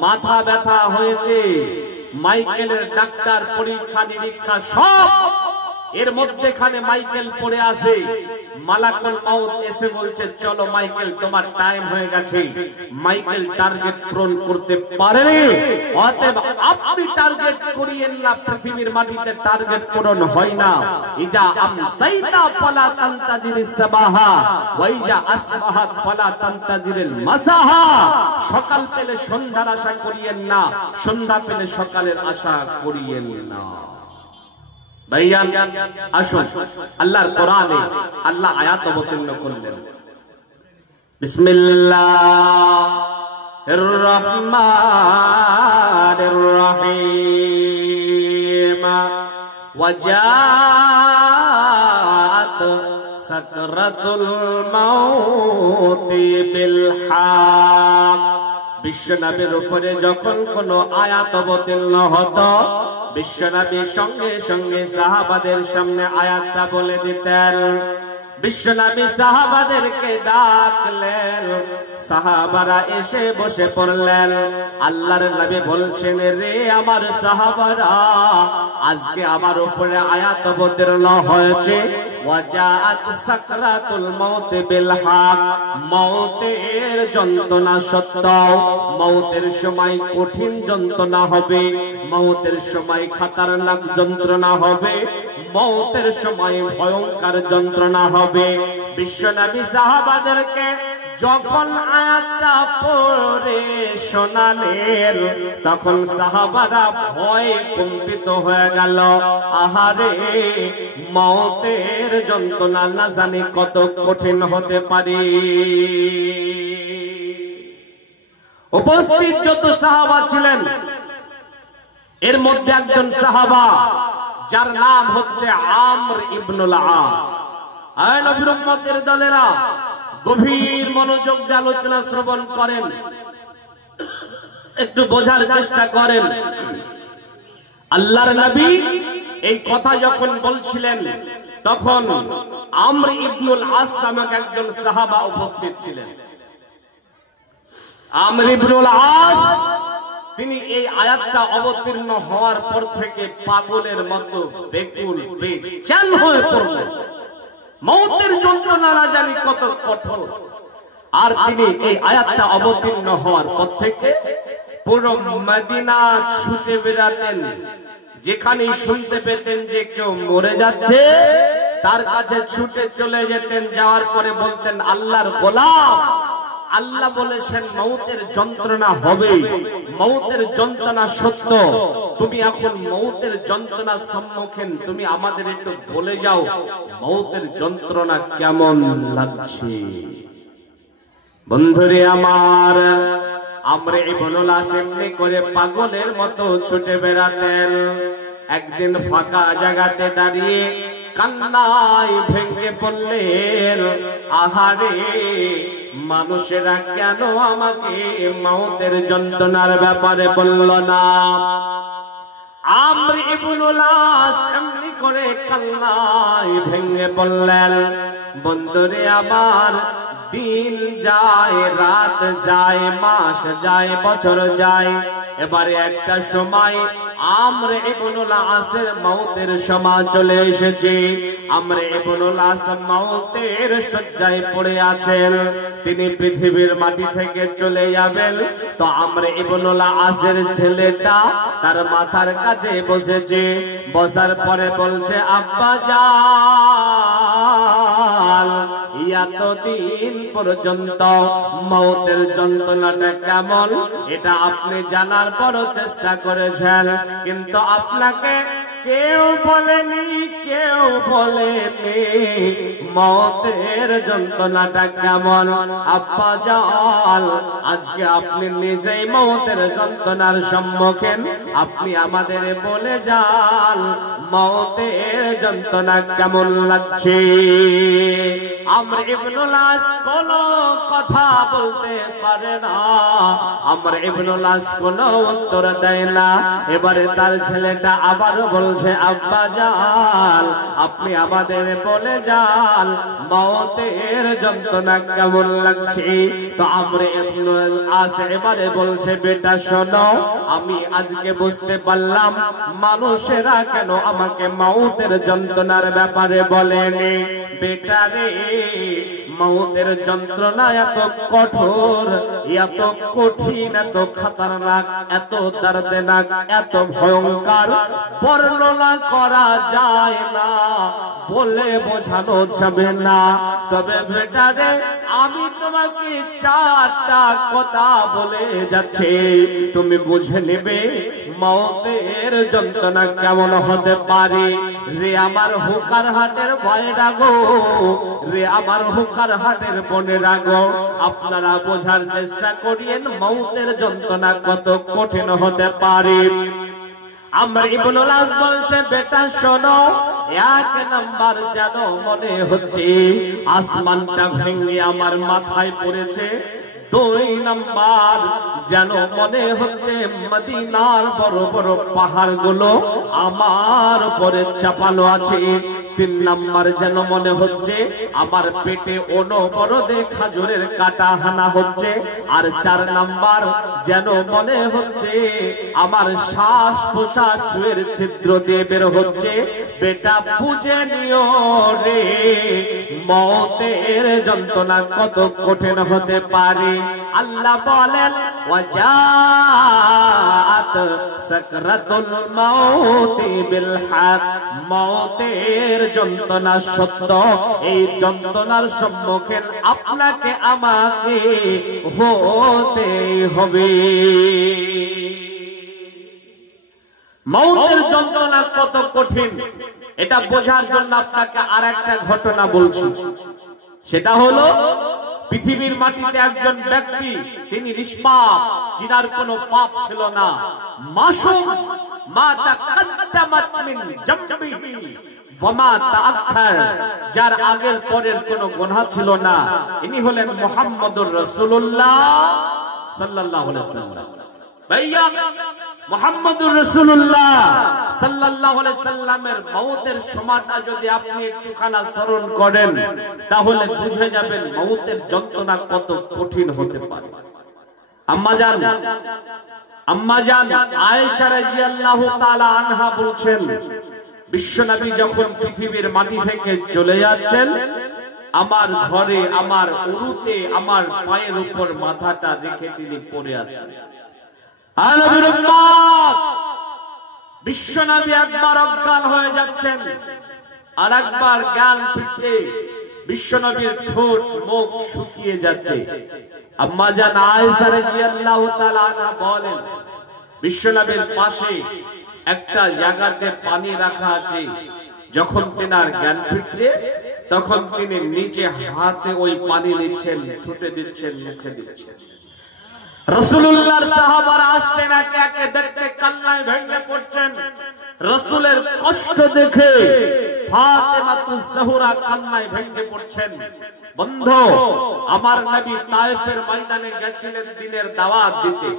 মাথা ব্যথা হয়েছে, মাইকেলের ডাক্তার পরীক্ষা নিরীক্ষা সব এর মধ্যেখানে মাইকেল পড়ে আসে। মালাকুল মউত এসে বলছে, চলো মাইকেল, তোমার টাইম হয়ে গেছে। মাইকেল টার্গেট পূরণ করতে পারেনি, অতএব আপনি টার্গেট করিয়েন না। পৃথিবীর মাটিতে টার্গেট পূরণ হয় না। ইজা আমসাইতা ফালা তানতাজিরিস সাবাহা ওয়া ইজা আসবাহাত ফালা তানতাজিরিল মাসাহা। সকাল পেলে সন্ধ্যার আশা করিয়েন না, সন্ধ্যা পেলে সকালের আশা করিয়েন না। ভাইয়ান আসুন, আল্লাহর কোরআনে আল্লাহ আয়াত অবতীর্ণ করলেন। বিসমিল্লাহির রহমানির রহিম। ওয়াজাআত সাকরাতুল মাউতি বিল হক। বিশ্বনবীর উপরে যখন কোন আয়াত অবতীর্ণ হতো, বিশ্বনবী সঙ্গে সঙ্গে সাহাবাদের সামনে আয়াতটা বলে দিতেন। বিশ্বনবী সাহাবাদেরকে ডাকলেন, সাহাবারা এসে বসে পড়লেন। আল্লাহর নবী বলছেন, রে আমার সাহাবারা, আজকে আমার উপরে আয়াত অবতীর্ণ হয়েছে। ওয়াজাআত সাকরাতুল মাউত বিল হক। মওতের যন্ত্রণা সত্য, মওতের সময় কঠিন যন্ত্রণা হবে, মওতের সময় খতরনাক যন্ত্রণা হবে, মওতের সময় ভয়ঙ্কর যন্ত্রণা হবে। বিশ্বনবী সাহাবাদেরকে যখন আয়াতটা পড়ে শোনালেন, তখন সাহাবারা ভয়ে কম্পিত হয়ে গেল। আহারে, মওতের যন্ত্রণা না জানি কত কঠিন হতে পারে। উপস্থিত যত সাহাবা ছিলেন, এর মধ্যে একজন সাহাবা যার নাম হচ্ছে আমর ইবনুল আস। আয় নবীর উম্মতের দলেরা, গভীর মনোযোগ দিয়ে আলোচনা শ্রবণ করেন, একটু বোঝার চেষ্টা করেন। আল্লাহর নবী এই কথা যখন বলছিলেন, তখন আমর ইবনুল আস নামক একজন সাহাবা উপস্থিত ছিলেন। আমর ইবনুল আস তিনি এই আয়াতটা অবতীর্ণ হওয়ার পর থেকে পাগলের মতো বেকুল বেচেন হয়ে পড়লেন। মওতের যন্ত্রণা না জানি কত কঠোর। আর তিনি এই আয়াতটা অবতীর্ণ হওয়ার পর থেকে পুরো মদিনা ছুটে বেড়াতেন। যেখানেই শুনতে পেতেন যে কেউ মরে যাচ্ছে, তার কাছে ছুটে চলে যেতেন। যাওয়ার পরে বলতেন, আল্লাহর গোলাম, আল্লাহ বলেছেন মওতের যন্ত্রণা হবে, মওতের যন্ত্রণা সত্য। তুমি এখন মওতের যন্ত্রণার সম্মুখীন, তুমি আমাদের একটু বলে যাও মওতের যন্ত্রণা কেমন লাগছে। বন্ধুরে আমার, আমরা ইবনুল আস এমনি করে পাগলের মতো ছুটে বেড়াতেন। একদিন ফাঁকা জায়গাতে দাঁড়িয়ে কান্নায় ভেঙে পড়লেন। আহারে, মানুষেরা কেন আমাকে মওতের যন্ত্রণার ব্যাপারে বলল না? আমর ইবনুল আস এমনি করে কান্নায় ভেঙে পড়লেন। বন্ধুরে আমার, দিন যায়, রাত যায়, মাস যায়, বছর যায়। এবারে একটা সময় আমর ইবনুল আসের মওতের সময় চলে এসেছে। আমর ইবনুল আস মওতের শয্যায় পড়ে আছেন। তিনি পৃথিবীর মাটি থেকে চলে যাবেন। তো আমর ইবনুল আসের ছেলেটা তার মাথার কাছে বসেছে। বসার পরে বলছে, আব্বা জান, এতদিন পর্যন্ত মওতের যন্ত্রণাটা কেমন এটা আপনি জানার পরও চেষ্টা করেছেন, কিন্তু আপনাকে কেউ বলেনি, কেউ বলেনি মওতের যন্ত্রণাটা কেমন। আব্বা জান, আজকে আপনি নিজেই মওতের যন্ত্রণার সম্মুখীন, আপনি আমাদের বলে যান মওতের যন্ত্রণা কেমন লাগছে। আমর ইবনুল আস কোনো কথা বলতে পারে না, আমর ইবনুল আস কোনো উত্তর দেয় না। এবারে তার ছেলেটা আবার বলছে, আব্বা জান আপনি আমাদের বলে যান মওতের যন্ত্রণা কেমন লাগছে। তো আমর ইবনুল আস এবারে বলছে, বেটা শোনো, আমি আজকে বুঝতে পারলাম মানুষেরা কেন আমাকে মওতের যন্ত্রণার ব্যাপারে বলেনি। বেটা রে, মওতের যন্ত্রণা এত কঠোর, এত কঠিন, এত খতরনাক, এত দর্দনাক, এত ভয়ঙ্কর, বর্ণনা করা যায় না, বলে বোঝানো যাবে না। তবে বেটা রে, আমি তোমাকে চারটা কথা বলে যাচ্ছি, তুমি বুঝে নেবে মওতের যন্ত্রণা কেমন হতে পারে। রে আমার হুকার হাটের ভয়রা গো, রে আমার হুকার হাটের বোনেরা গো, আপনারা বোঝার চেষ্টা করিয়েন মওতের যন্ত্রণা কত কঠিন হতে পারে। আমর ইবনুল আস বলছে, বেটা শোনো, এক নাম্বার যেন মনে হচ্ছে আসমানটা ভেঙে আমার মাথায় পড়েছে। দুই নাম্বার যেন মনে হচ্ছে মদিনার বড় বড় পাহাড়গুলো আমার উপরে চাপানো আছে। তিন নাম্বার যেন মনে হচ্ছে আমার পেটে অনবরতে খাজুরের কাটা হানা হচ্ছে। আর চার নাম্বার যেন মনে হচ্ছে আমার শ্বাস প্রশ্বাসের ছিদ্র দিয়ে বের হচ্ছে। বেটা বুঝে নিও রে, মওতের যন্ত্রণা কত কঠিন হতে পারে। আল্লাহ বলেন, ওয়াজাআত সাকরাতুল মাউতি বিল হক, মওতের যন্ত্রণা সত্য, এই যন্ত্রণার সম্মুখীন আপনাকে আমাকে হতে হবে। মওতের যন্ত্রণা কত কঠিন এটা বোঝার জন্য আপনাকে আরেকটা ঘটনা বলছি। সেটা হলো, পৃথিবীর মাটিতে একজন ব্যক্তি, তিনি নিষ্পাপ, যিনার কোনো পাপ ছিল না, মাসুম, মা তাকাদ্দামাত মিন জামবিহি ওয়া মা তাআখার, যার আগের পরের কোনো গুনাহ ছিল না। ইনি হলেন মুহাম্মদুর রাসূলুল্লাহ সাল্লাল্লাহু আলাইহি ওয়াসাল্লাম। ভাইয়া, মুহাম্মদুর রাসূলুল্লাহ সাল্লাল্লাহু আলাইহি সাল্লামের মওতের সময়টা যদি আপনি একটুখানা স্মরণ করেন, তাহলে বুঝে যাবেন মওতের যন্ত্রণা কত কঠিন হতে পারে। আম্মা জান আয়েশা রাদিয়াল্লাহু তাআলা আনহা বলছেন, বিশ্বনবী যখন পৃথিবীর মাটি থেকে চলে যাচ্ছেন, আমার ঘরে, আমার উরুতে, আমার পায়ের উপর মাথাটা রেখে তিনি পড়ে আছেন। বিশ্বনবী একবার অজ্ঞান হয়ে যাচ্ছেন, আর একবার জ্ঞান ফিরছে। বিশ্বনবীর ঠোঁট মুখ শুকিয়ে যাচ্ছে। আম্মা জান আয়েশা রাদিয়াল্লাহু তাআলা আনহা বলেন, বিশ্বনবীর পাশে একটা জায়গাতে পানি রাখা আছে। যখন তেনার জ্ঞান ফিরছে, তখন তিনি নিচে হাতে ওই পানি নিচ্ছেন, ছুটে দিচ্ছেন, মুখে দিচ্ছেন। রাসূলুল্লাহর সাহাবারা আসছেন, একে একে দেখতে কান্নায় ভেঙে পড়ছেন। রাসূলের কষ্ট দেখে ফাতেমাতুজ জোহরা কান্নায় ভেঙে পড়ছেন। বন্ধু, আমার নবী তায়েফের ময়দানে গেছিলেন দিনের দাওয়াত দিতে।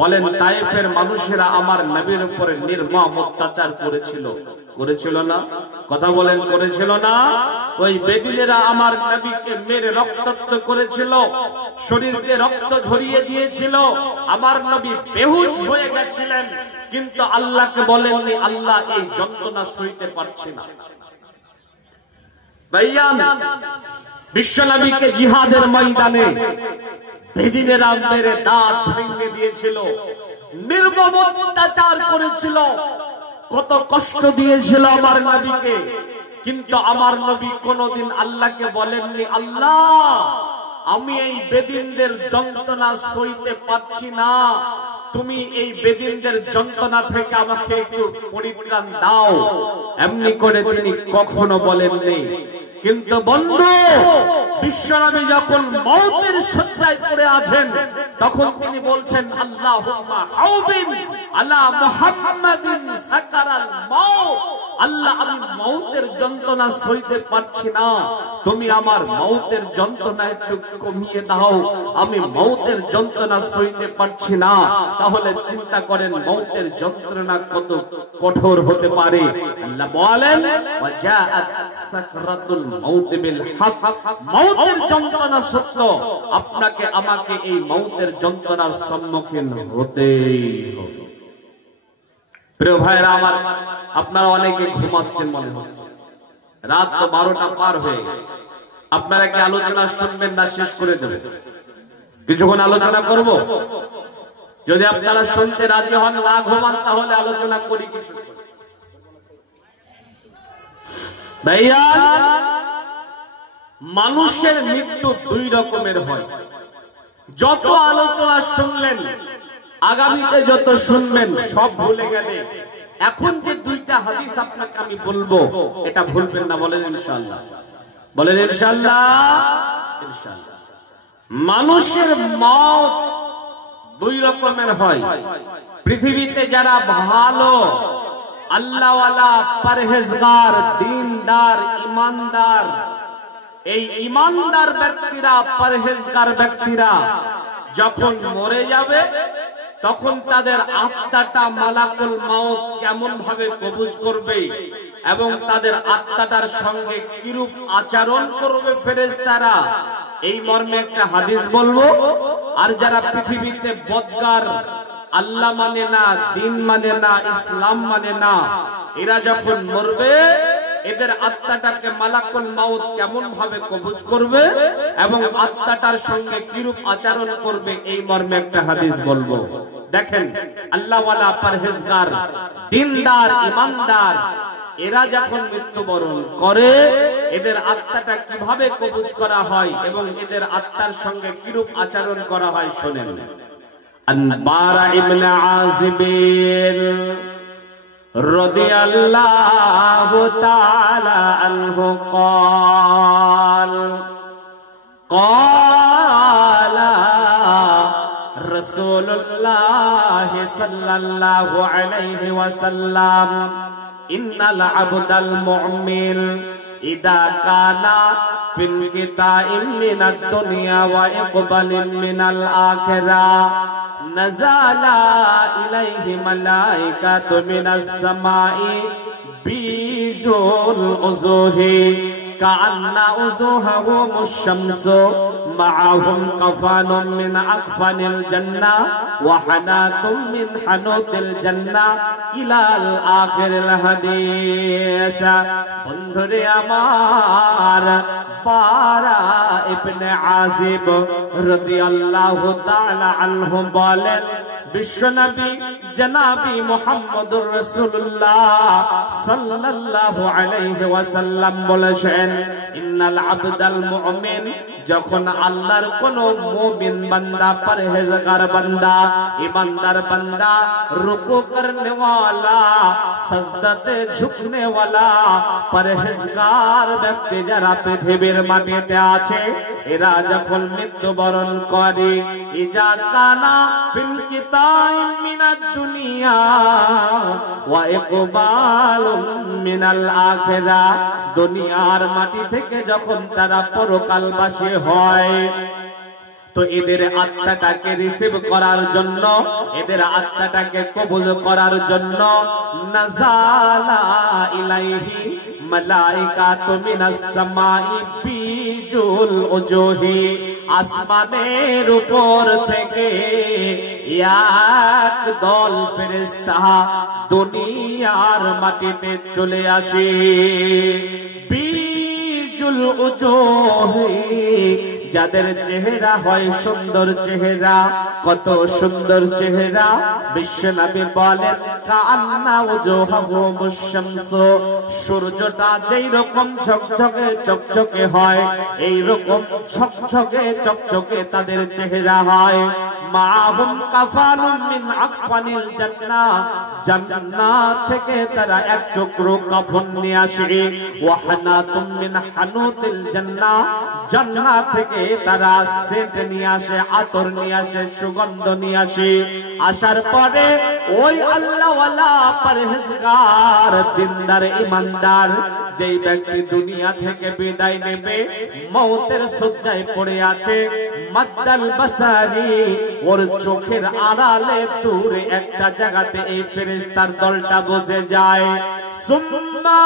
বলেন, তায়েফের মানুষেরা আমার নবীর উপরে নির্মম অত্যাচার করেছিল না? কথা বলেন, করেছিল না? ওই বেদিনেরা আমার নবীকে মেরে রক্তাক্ত করেছিল, শরীর দিয়ে রক্ত ঝরিয়ে দিয়েছিল, আমার নবী বেহুশ হয়ে গেছিলেন। কিন্তু আল্লাহকে বলেননি, আল্লাহ এই যন্ত্রণা সইতে পারছি না। ভাইয়া, বিশ্বনবীকে জিহাদের ময়দানে বেদিনেরা মেরে দাঁত ভেঙে দিয়েছিল, নির্মম অত্যাচার করেছিল, কত কষ্ট দিয়েছিল আমার নবীকে। কিন্তু আমার নবী কোনদিন আল্লাহকে বলেননি, আল্লাহ আমি এই বেদিনদের যন্ত্রণা সইতে পারছি না, তুমি এই বেদিনদের যন্ত্রণা থেকে আমাকে একটু পরিত্রাণ দাও, এমনি করে তিনি কখনো বলেননি। কিন্তু বন্ধু, বিশ্বনবী যখন মওতের শয্যায় পড়ে আছেন তখন তিনি বলছেন, আল্লাহুম্মা হাউবিন আলা মুহাম্মাদিন সাকারাল মাউত। আল্লাহ, আমি মওতের যন্ত্রণা সইতে পারছি না, তুমি আমার মওতের যন্ত্রণা একটু কমিয়ে দাও, আমি মওতের যন্ত্রণা সইতে পারছি না। তাহলে চিন্তা করেন মওতের যন্ত্রণা কত কঠোর হতে পারে। আল্লাহ বলেন, ওয়াজাআত সাকরাতুল মাউত বিল হক। মওতের যন্ত্রণা সত্য, আপনাকে আমাকে এই মওতের যন্ত্রণার সম্মুখীন হতেই হবে। প্রিয় ভাইরা আমার, আপনারা অনেকে ঘুমাচ্ছেন মনে হচ্ছে, রাত তো 12টা পার হয়ে গেছে। আপনারা কি আলোচনা শুনবেন না শেষ করে দেবেন? কিছুক্ষণ আলোচনা করব। যদি আপনারা শুনতে রাজি হন, না ঘুমান, তাহলে আলোচনা করি কিছু। ভাইয়া, মানুষের মৃত্যু দুই রকমের হয়। যত আলোচনা শুনলেন, আগামীতে যত শুনবেন, সব ভুলে গেলে এখন যে দুইটা হাদিস আপনাকে আমি বলবো, এটা ভুলবেন না। বলেন ইনশাআল্লাহ, বলেন ইনশাআল্লাহ। ইনশাআল্লাহ। মানুষের মওত দুই রকমের হয়। পৃথিবীতে যারা ভালো আল্লাহওয়ালা, পরহেজগার, দ্বীনদার, ঈমানদার, এই ঈমানদার ব্যক্তিরা, পরহেজগার ব্যক্তিরা যখন মরে যাবে তখন তাদের আত্মাটা মালাকুল মাউত কেমন ভাবে কবুজ করবে এবং তাদের আত্মাটার সঙ্গে কিরূপ আচরণ করবে ফেরেশতারা, এই মর্মে একটা হাদিস বলবো। আর যারা পৃথিবীতে বদকার, আল্লাহ মানে না, দ্বীন মানে না, ইসলাম মানে না, এরা যখন মরবে এদের আত্মাটাকে মালাকুল মাউত কেমন ভাবে কবুজ করবে এবং আত্মাটার সঙ্গে কিরূপ আচরণ করবে, এই মর্মে একটা হাদিস বলবো। দেখেন, আল্লাহওয়ালা, পরহেজগার, দ্বীনদার, ঈমানদার এরা যখন মৃত্যুবরণ করে এদের আত্মাটা কিভাবে কবুজ করা হয় এবং এদের আত্মার সঙ্গে কিরূপ আচরণ করা হয় শোনেন। আনবারা ইবনে আযিব রাদিয়াল্লাহু তাআলা আনহু قال قال রাসূলুল্লাহ সাল্লাল্লাহু আলাইহি ওয়াসাল্লাম ইন্নাল আবদাল মুমিন ইদা কানা ফিল কিতাইম মিনাদ দুনিয়া ওয়া ইকবালিন মিনাল আখিরাহ নাযালা ইলাইহি মালাইকাতু মিনাস সামাই বিজুল উযুহি কাআন্না উযুহাহুমুশ শামসু মা'আহুম কাফানুম মিন আকফানিল জান্নাহ ওয়া হানাতুম মিন হানুতিল জান্নাহ ইলাল আখিরিল হাদিস। বন্ধুরে আমার, বারা ইবনে আযিব রাদিয়াল্লাহু তাআলা আনহু বলেন, বিশ্বনবী জনাবি মুহাম্মদুর রাসূলুল্লাহ সাল্লাল্লাহু আলাইহি ওয়াসাল্লাম বলেছেন, ইন্নাল আবদাল মুমিন, যখন আল্লাহর কোন মুমিন বান্দা, পরহেজগার বান্দা, ঈমানদার বান্দা, রুকু করনে ওয়ালা, সাজদাতে ঝুঁকনে ওয়ালা, পরহেজগার ব্যক্তি যারা পৃথিবীর মাটিতে আছে, এরা যখন মৃত্যুবরণ করে, ইজা কানা ফিল কিতাইম মিনাদ দুনিয়া ওয়া ইকবালুম মিনাল আখিরাহ, দুনিয়ার মাটি থেকে যখন তারা পরকালবাসী হয়, তো এদের আত্মাটাকে রিসিভ করার জন্য, এদের আত্মাটাকে কবুল করার জন্য নাযালা ইলাইহি মালাইকাতু মিনাস সামাই বিজুল উজুহি, আসমানের উপর থেকে এক দল ফেরেশতা দুনিয়ার মাটিতে চলে আসে। বিজুল উজুহি, যাদের চেহারা হয় সুন্দর চেহারা, কত সুন্দর চেহারা। বিশ্বনবী বলেন, কাআন্না উজুহাহুমুশ শামসু, সূর্যটা যেই রকম ঝকঝকে চকচকে হয়, এই রকম ঝকঝকে চকচকে তাদের চেহারা হয়। মাহুম কাফালুম মিন আকফানিল জান্নাহ, জান্নাত থেকে তারা এক টুকরো কাফন নিয়ে আসে। ওয়া হানাতুম মিন হানুতিল জান্নাহ, জান্নাত থেকে তারা সেন্ট নিয়ে আসে, আতর নিয়ে আসে, সুগন্ধ নিয়ে আসে। আসার পরে ওই আল্লাহওয়ালা পরহেজগার দিনদার ইমানদার যেই ব্যক্তি দুনিয়া থেকে বিদায় নেবে, মওতের শয্যায় পড়ে আছে, মাদ্দাল বাসারি, ওর চোখের আড়ালে দূরে একটা জায়গাতে এই ফেরেশতার দলটা বসে যায়। সুম্মা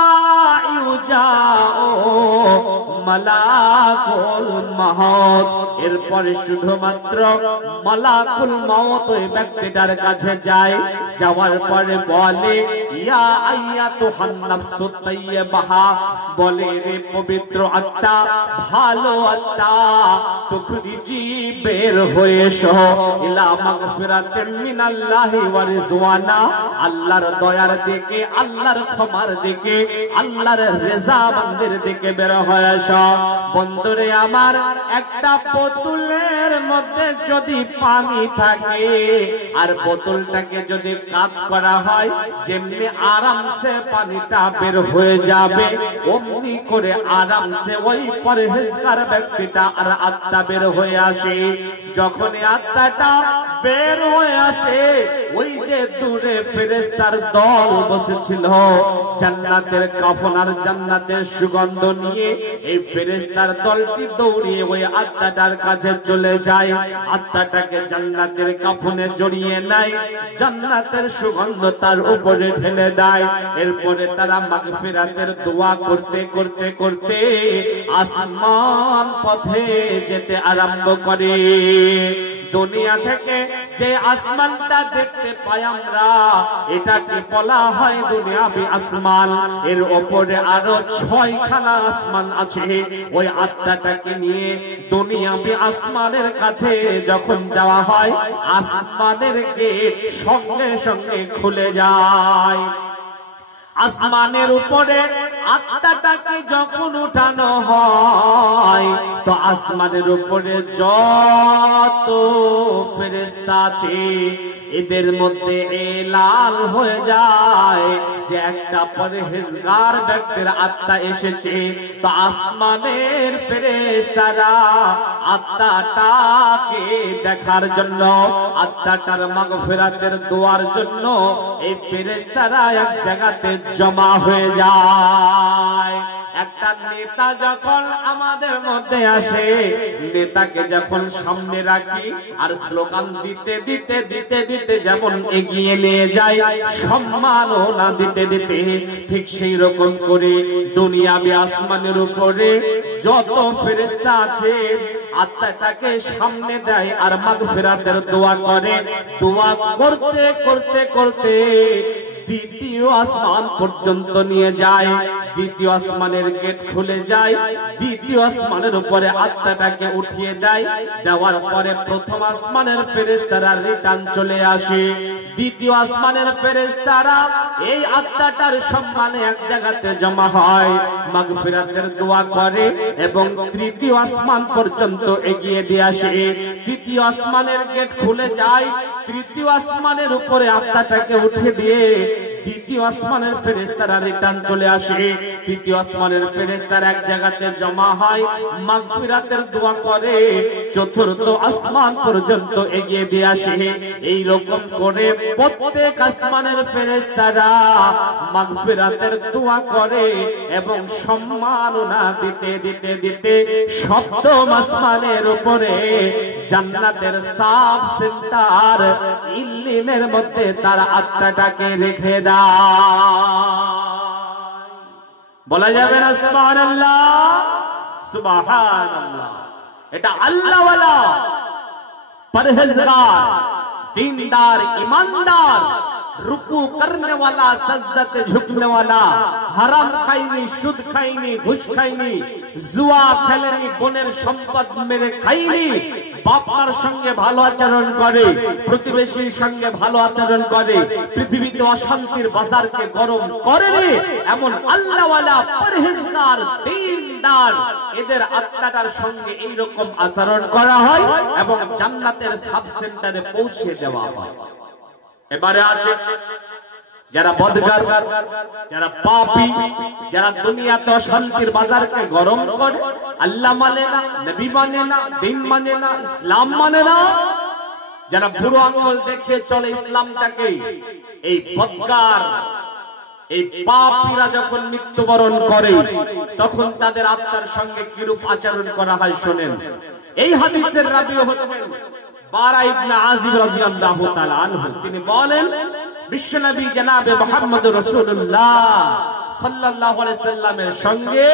ইউজাউ মালাকুল মাউত, এরপরে শুধুমাত্র মালাকুল মাউত ওই ব্যক্তিটার কাছে যায়। যাওয়ার পরে বলে, ইয়া আইয়াতুহান নাফসুত তাইয়্যিবাহ, বলে রে পবিত্র আত্মা, ভালো আত্মা, তুখরিজি বের হয়ে এসো ইলা মাগফিরাতিন মিনাল্লাহি ওয়া রিজওয়ানা, আল্লাহর দয়ার দিকে, আল্লাহর ক্ষমার দিকে, আল্লাহর রেজামন্দের দিকে বের হয়ে এসো। বন্ধুরে আমার, একটা বোতলের মধ্যে যদি পানি থাকে আর বোতলটাকে যদি কাপ করা হয়, যেমনি আরামসে পানিটা বের হয়ে যাবে, অমনি করে আরামসে ওই পরহেজগার ব্যক্তিটা আর আত্মা বের হয়ে আসে। যখন আত্মাটা বের হয়ে আসে, ওই যে দূরে ফেরেশতার দল বসেছিল জান্নাতের কাফন আর জান্নাতের সুগন্ধ নিয়ে, এই ফেরেশতার দলটি দৌড়িয়ে ওই আত্মাটার কাছে চলে যায়, আত্মাটাকে জান্নাতের কাফনে জড়িয়ে নেয়, জান্নাতের সুগন্ধ তার উপরে ঢেলে দেয়। এরপরে তারা মাগফিরাতের দোয়া করতে করতে করতে আসমান পথে যেতে আরম্ভ করে। দুনিয়া থেকে যে আসমানটা দেখতে পাই আমরা, এটাকে বলা হয় দুনিয়াবি আসমান। এর উপরে আরো 6খানা আসমান আছে। ওই আত্মাটাকে নিয়ে দুনিয়াবি আসমানের কাছে যখন যাওয়া হয়, আসমানের গেট সঙ্গে সঙ্গে খুলে যায়। আসমানের উপরে আত্মাটাকে যখন উঠানো হয়, তো আসমানের উপরে যত ফেরেশতা আছে, এদের মধ্যে এলান হয়ে যায় যে একটা পরহেজগার ব্যক্তির আত্মা এসেছে। তো আসমানের ফেরেশতারা আত্মাটাকে দেখার জন্য, আত্মাটার মাগফিরাতের দোয়ার জন্য এই ফেরেশতারা এক জায়গাতে জমা হয়ে যায়। একটা নেতা যখন আমাদের মধ্যে আসে, নেতাকে যখন সামনে রাখি আর স্লোগান দিতে দিতে দিতে দিতে যেমন এগিয়ে নিয়ে যায়, সম্মাননা দিতে দিতে, ঠিক সেই রকম করে দুনিয়াবি আসমানের উপরে যত ফেরেশতা আছে, আত্মাটাকে সামনে দেয় আর মাগফিরাতের দোয়া করে। দোয়া করতে করতে করতে দ্বিতীয় আসমান পর্যন্ত নিয়ে যায়। দ্বিতীয় আসমানের গেট খুলে যায়, দ্বিতীয় আসমানের উপরে আত্মাটাকে উঠিয়ে দেয়। দেওয়ার পরে প্রথম আসমানের ফেরেশতারা রিটার্ন চলে আসে। দ্বিতীয় আসমানের ফেরেশতারা এই আত্মাটার সম্মানে এক জায়গাতে জমা হয়, মাগফিরাতের দোয়া করে এবং তৃতীয় আসমান পর্যন্ত এগিয়ে দিয়ে আসে। তৃতীয় আসমানের গেট খুলে যায়, তৃতীয় আসমানের উপরে আত্মাটাকে উঠিয়ে দিয়ে দ্বিতীয় আসমানের ফেরেশতারা রিটার্ন চলে আসে। তৃতীয় আসমানের ফেরেশতারা এক জায়গাতে জমা হয়, মাগফিরাতের দোয়া করে চতুর্থ আসমান পর্যন্ত এগিয়ে দিয়ে আসে। এই রকম করে প্রত্যেক আসমানের ফেরেশতারা মাগফিরাতের দোয়া করে এবং সম্মাননা দিতে দিতে দিতে সপ্তম আসমানের উপরে জান্নাতের সাব সেন্টার ইল্লিনের মধ্যে তার আত্মাটাকে রেখে দেয়। বলা যাবে না সুবহানাল্লাহ? সুবহানাল্লাহ। এটা আল্লাহওয়ালা পরহেজগার दीनदार ईमानदार रुकू करने वाला सजदते झुकने वाला हराम खाइनी सुद खाइनी घुस खाइनी जुआ खेलेनी बोनेर सम्पद मेरे खाइनी बापार संगे भालो आचरण करे प्रतिवेशीर संगे भालो आचरण करे पृथिवीते अशांतिर बाजार के गरम करेनी एमन आल्लाहवाला परहेजगार दीन দিনদার এদের আত্মাটার সঙ্গে এই রকম আচরণ করা হয় এবং জান্নাতের সাব সেন্টারে পৌঁছে দেওয়া হয়। এবারে আসে যারা বদকার, যারা পাপী, যারা দুনিয়াতে অশান্তির বাজারকে গরম করে, আল্লাহ মানে না, নবী মানে না, দিন মানে না, ইসলাম মানে না, যারা বুড়ো আঙ্গুল দেখিয়ে চলে ইসলামটাকে, এই বদকার এই পাপীরা যখন মৃত্যুবরণ করে তখন তাদের আত্মার সঙ্গে কিরূপ আচরণ করা হয় শোনেন। এই হাদিসের রাবী হচ্ছেন বারা ইবনে আযিব রাদিয়াল্লাহু তাআলা আনহু। তিনি বলেন বিশ্বনবী জনাবে মুহাম্মদ রাসূলুল্লাহ সাল্লাল্লাহু আলাইহি সাল্লামের সঙ্গে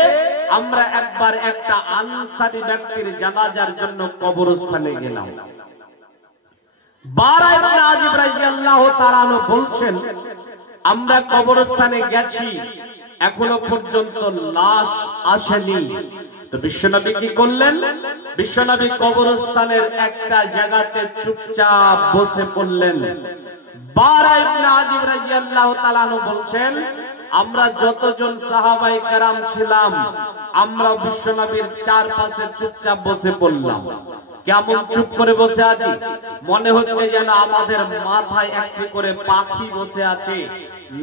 আমরা একবার একটা আনসারী ব্যক্তির জানাজার জন্য কবরস্থানে গেলাম। বারা ইবনে আযিব রাদিয়াল্লাহু তাআলা আনহু বলছেন আমরা কবরস্থানে গেছি, এখনো পর্যন্ত লাশ আসেনি। তো বিশ্বনবী কি করলেন? বিশ্বনবী কবরস্থানের একটা জায়গাতে চুপচাপ বসে পড়লেন। বারা ইবনে আযিব রাদিয়াল্লাহু তাআলা আনহু বলছেন আমরা যতজন সাহাবায়ে কেরাম ছিলাম আমরা বিশ্বনবীর চারপাশে চুপচাপ বসে পড়লাম। কেমন চুপ করে বসে আছি, মনে হচ্ছে যেন আমাদের মাথায় একটি করে পাখি বসে আছে,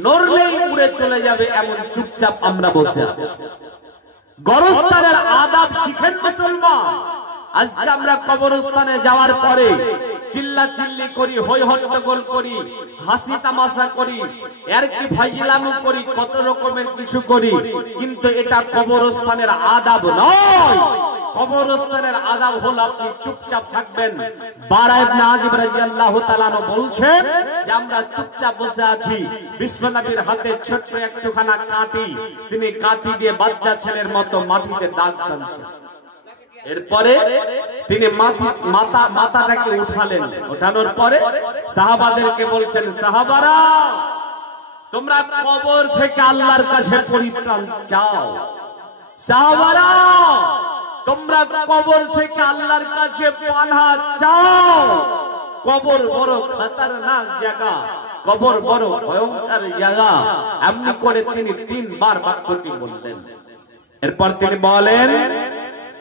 নড়লেই উড়ে চলে যাবে, এমন চুপচাপ আমরা বসে আছি। কবরস্থানের আদাব শিখেন মুসলমান। আজকে আমরা কবরস্থানে যাওয়ার পরে চিল্লা চিল্লি করি, হই হট্টগোল করি, হাসি তামাশা করি, এর কি ফাজলামো করি, কত রকমের কিছু করি, কিন্তু এটা কবরস্থানের আদাব নয়। কবরস্থানের আদাব হলো আপনি চুপচাপ থাকবেন। বারা ইবনে আযিব রাদিয়াল্লাহু তাআলা বলছেন যে আমরা চুপচাপ বসে আছি, বিশ্বনবীর হাতে ছোট্ট একটুখানা কাঁটি, তিনি কাঁটি দিয়ে বাচ্চা ছেলের মতো মাটিতে দাগ টানছেন। এরপরে তিনি মাথাটাকে উঠালেন, উঠানোর পরে সাহাবাদেরকে বলছেন সাহাবারা তোমরা কবর থেকে আল্লাহর কাছে পরিত্রাণ চাও। সাহাবারা তোমরা কবর থেকে আল্লাহর কাছে পানাহ চাও। কবর বড় খতরনাক জায়গা, কবর বড় ভয়ঙ্কর জায়গা। এমনি করে তিনি তিনবার বাক্যটি বললেন। এরপর তিনি বলেন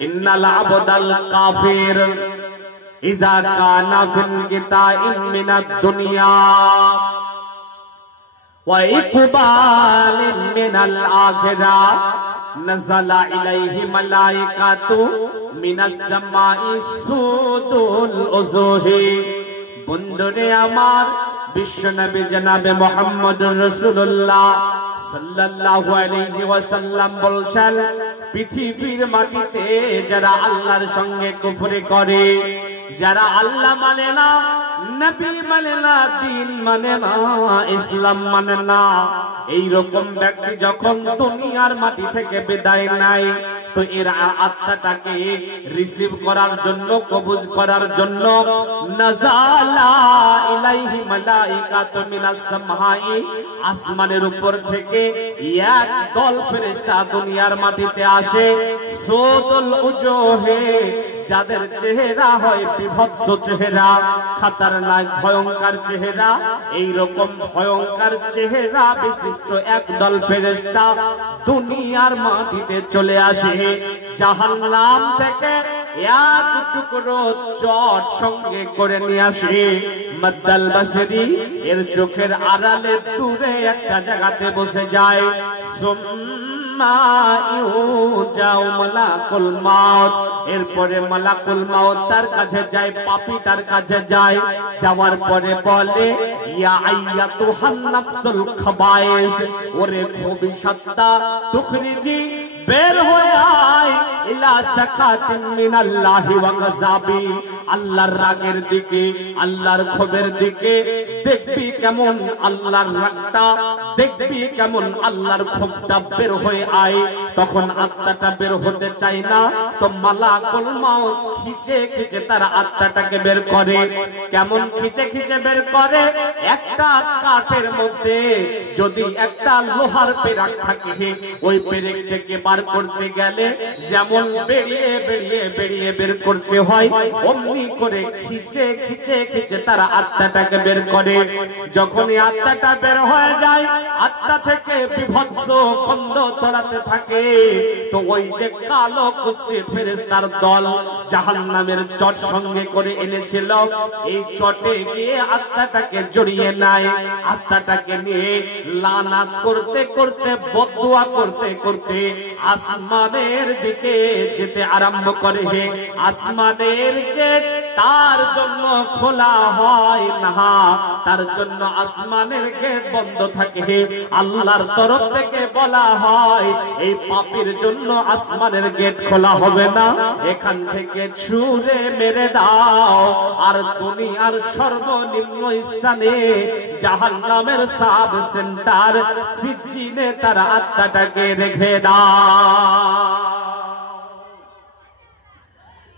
ইন্নাল আবদাল কাফির ইযা কানা ফিল গিতাইন মিনাদ দুনিয়া ওয়া ইকবালিন মিনাল আখিরা নাযালা ইলাইহি মালাইকাতু মিনাস সামাই সুদুল উযুহি। বন্ধুরে আমার, বিশ্বনবী জনাবে মুহাম্মদ রাসূলুল্লাহ সাল্লাল্লাহু আলাইহি ওয়াসাল্লাম বলছেন পৃথিবীর মাটিতে যারা আল্লাহর সঙ্গে কুফরি করে, যারা আল্লাহ মানে না, নবী মানে না, দিন মানে না, ইসলাম মানে না, এই রকম ব্যক্তি যখন দুনিয়ার মাটি থেকে বিদায় নেয় তো এর আত্মাটাকে রিসিভ করার জন্য, কবুজ করার জন্য নাযালা ইলাইহি মালাইকাতু মিনাস সামাই, আসমানের উপর থেকে এক দল ফেরেশতা দুনিয়ার মাটিতে আসে। সুদুল উজুহে, যাদের চেহারা হয় বিভৎস চেহারা, খতরনাক ভয়ঙ্কর চেহারা, এই রকম ভয়ঙ্কর চেহারা বিশিষ্ট একদল ফেরেশতা দুনিয়ার মাটিতে চলে আসে। জাহান্নাম থেকে এক টুকরো চট সঙ্গে করে নিয়ে আসে। মাদ্দাল বাসরি এর চোখের আড়ালে দূরে একটা জায়গাতে বসে যায়। এরপরে মালাকুল মাউত তার কাছে যায়, পাপীটার কাছে যায়। যাওয়ার পরে বলে ইয়া আইয়াতুহান নাফসুল খাবায়েস, ওরে খবিসাত্তা তুখরিজি, বের হয়ে আয় ইলা সাকাতিন মিনাল্লাহি ওয়া গাযাবি, আল্লাহর রাগের দিকে, আল্লাহর ক্ষোভের দিকে। দেখবি কেমন আল্লাহর রাগটা, দেখবি কেমন আল্লাহর ক্ষোভটা, বের হয়ে আয়। তখন আত্মাটা বের হতে চায় না, তো মালাকুল মাউত খিচে খিচে তার আত্মাটাকে বের করে। কেমন খিচে খিচে বের করে, একটা কাঠের মধ্যে যদি একটা লোহার পেরেক থাকে, ওই পেরেক থেকে বার করতে গেলে যেমন বেরিয়ে বেরিয়ে বেরিয়ে বের করতে হয়, অমনি অমনি করে খিচে খিচে খিচে তারা আত্মাটাকে বের করে। যখনই আত্মাটা বের হয়ে যায়, আত্মা থেকে বিভৎস গন্ধ ছড়াতে থাকে। তো ওই যে কালো কুচ্ছি ফেরেশতার দল জাহান্নামের চট সঙ্গে করে এনেছিল, এই চটে গিয়ে আত্মাটাকে জড়িয়ে নেয়। আত্মাটাকে নিয়ে লানাত করতে করতে বদদুয়া করতে করতে আসমানের দিকে যেতে আরম্ভ করে। আসমানের গেট তার জন্য খোলা হয় না, তার জন্য আসমানের গেট বন্ধ থাকে। আল্লাহর তরফ থেকে বলা হয় এই পাপীর জন্য আসমানের গেট খোলা হবে না, এখান থেকে ছুঁড়ে মেরে দাও আর দুনিয়ার সর্বনিম্ন স্থানে জাহান্নামের সাব সেন্টার সিজ্জিনে তার আত্মাটাকে রেখে দাও।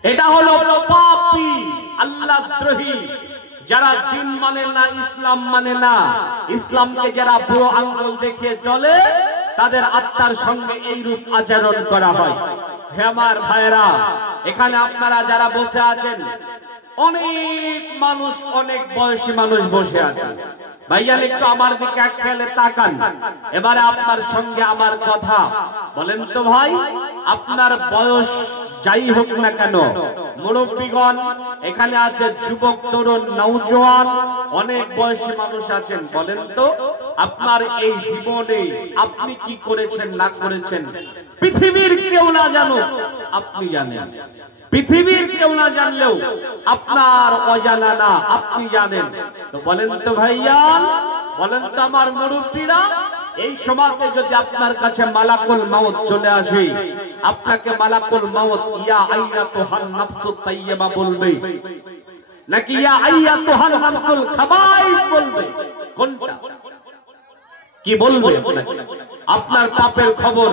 এটা হলো পাপী, আল্লাহদ্রোহী, যারা দিন মানে না, ইসলাম মানে না, ইসলামকে যারা বুড়ো আঙ্গুল দেখিয়ে চলে, তাদের আত্মার সঙ্গে এইরূপ আচরণ করা হয়। হে আমার ভাইরা, এখানে আপনারা যারা বসে আছেন, অনেক মানুষ, অনেক বয়সী মানুষ বসে আছে। ভাইজান একটু আমার দিকে এক খেয়ালে তাকান। এবারে আপনার সঙ্গে আমার কথা বলেন তো ভাই, আপনার বয়স যাই হোক না কেন, মুরব্বীগণ এখানে আছে, যুবক, তরুণ, নওজোয়ান, অনেক বয়সী মানুষ আছেন। বলেন তো আপনার এই জীবনে আপনি কি করেছেন না করেছেন পৃথিবীর কেউ না জানুক, আপনি জানেন। পৃথিবীর কেউ না জানলেও আপনার অজানা না, আপনি জানেন। তো বলেন তো ভাইয়ান, বলেন তো আমার মুরব্বীরা, এই সময়তে যদি আপনার কাছে মালাকুল মাউত চলে আসে, আপনাকে মালাকুল মাউত ইয়া আইয়াতুহান নাফসুত তাইয়্যিবা বলবে নাকি ইয়া আইয়াতুহান নাফসুল খাবাইস বলবে? কোনটা কি বলবে? আপনার পাপের খবর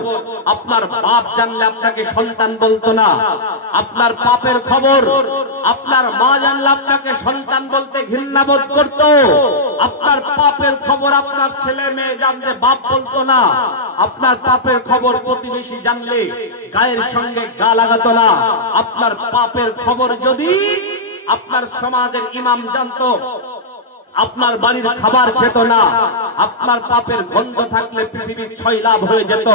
আপনার বাপ জানলে আপনাকে সন্তান বলতো না। আপনার পাপের খবর আপনার মা জানলে আপনাকে সন্তান বলতে ঘৃণা বোধ করত। আপনার পাপের খবর আপনার ছেলে মেয়ে জানলে বাপ বলতো না। আপনার পাপের খবর প্রতিবেশী জানলে গায়ের সঙ্গে গা লাগাতো না। আপনার পাপের খবর যদি আপনার সমাজের ইমাম জানতো, আপনার বাড়ির খাবার খেত না। আপনার পাপের গন্ধ থাকলে পৃথিবীর 6 লাভ হয়ে যেত।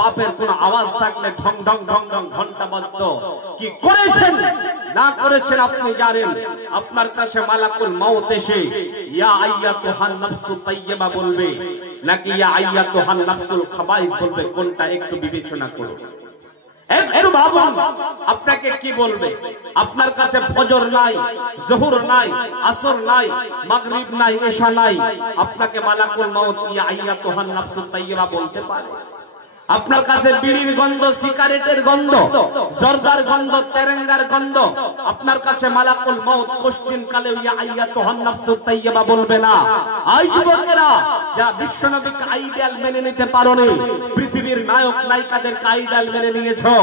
পাপের কোন আওয়াজ থাকলে ঢং ঢং ঢং ঢং ঘন্টা বাজতো। কি করেছেন না করেছেন আপনি জানেন। আপনার কাছে মালাকুল মাউত এসে ইয়া আইয়াতুহান নাফসুত তাইয়্যিবা বলবে নাকি ইয়া আইয়াতুহান নাফসুল খাবাইস বলবে? কোনটা একটু বিবেচনা করুন, একটু ভাবুন আপনাকে কি বলবে। আপনার কাছে ফজর নাই, জোহর নাই, আসর নাই, মাগরিব নাই, এশা নাই, আপনাকে মালাকুল মাউত ইয়া আইয়াতুহান নাফসুত তাইয়্যিবা বলতে পারে? আপনার কাছে বিড়ির গন্ধ, সিগারেটের গন্ধ, জর্দার গন্ধ, তেরেঙ্গার গন্ধ, আপনার কাছে মালাকুল মাউত কোশ্চিন কালে ইয়া আইয়াতুহান নাফসুত তাইয়্যিবা বলবে না? আই যুবকেরা, যারা বিশ্বনবীকে আইডিয়াল মেনে নিতে পারোনি, পৃথিবীর নায়ক নায়িকাদেরকে আইডিয়াল মেনে নিয়েছো,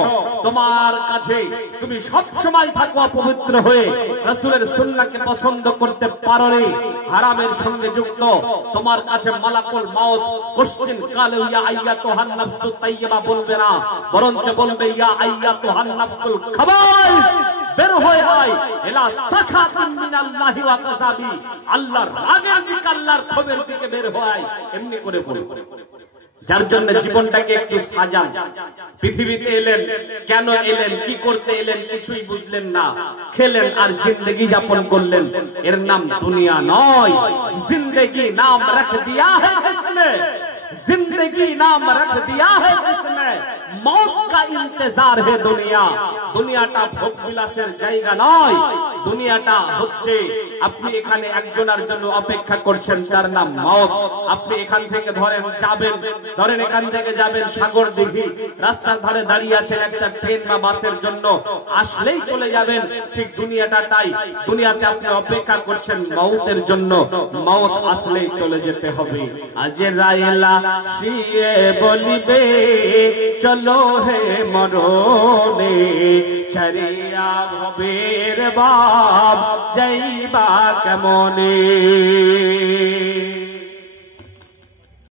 তোমার কাছে তুমি সব সময় থাকো অপবিত্র হয়ে, রাসূলের সুন্নাহকে পছন্দ করতে পারোনি, হারামের সঙ্গে যুক্ত, তোমার কাছে মালাকুল মাউত কোশ্চিন কালে ইয়া আইয়াতুহান নাফসুত তাইয়্যিবা বলবে না, বরঞ্চ বলবে ইয়া আইয়াতুহান নাফসুল খাবাইস, বের হয়ে আয় ইলা সাখাতিন মিনাল্লাহি ওয়া গাযাবি, আল্লাহর রাগের দিকে, আল্লাহর ক্ষোভের দিকে বের হয়ে আয়, এমনি করে বলবে। যার জন্য জীবনটাকে একটু সাজান। পৃথিবীতে এলেন, কেন এলেন, কি করতে এলেন কিছুই বুঝলেন না, খেলেন আর জিন্দেগি যাপন করলেন। এর নাম দুনিয়া নয়। জিন্দেগি নাম রাখ দিয়া है इसने, जिंदगी नाम रख दिया है इसमें, मौत का इंतजार है दुनिया। দুনিয়াটা ভোগ বিলাসের জায়গা নয়। দুনিয়াটা হচ্ছে আপনি এখানে একজনের জন্য অপেক্ষা করছেন, তার নাম মওত। আপনি এখান থেকে ধরেন যাবেন, ধরেন এখান থেকে যাবেন সাগর দিঘি, রাস্তার ধারে দাঁড়িয়ে আছেন একটা ট্রেন বা বাসের জন্য, আসলেই চলে যাবেন। ঠিক দুনিয়াটা তাই, দুনিয়াতে আপনি অপেক্ষা করছেন মওতের জন্য, মওত আসলেই চলে যেতে হবে। আজরাইলা শিয়ে বলিবে চলো হে মরণে, ছড়িয়া ভবের বাপ যাইবা কেমনে।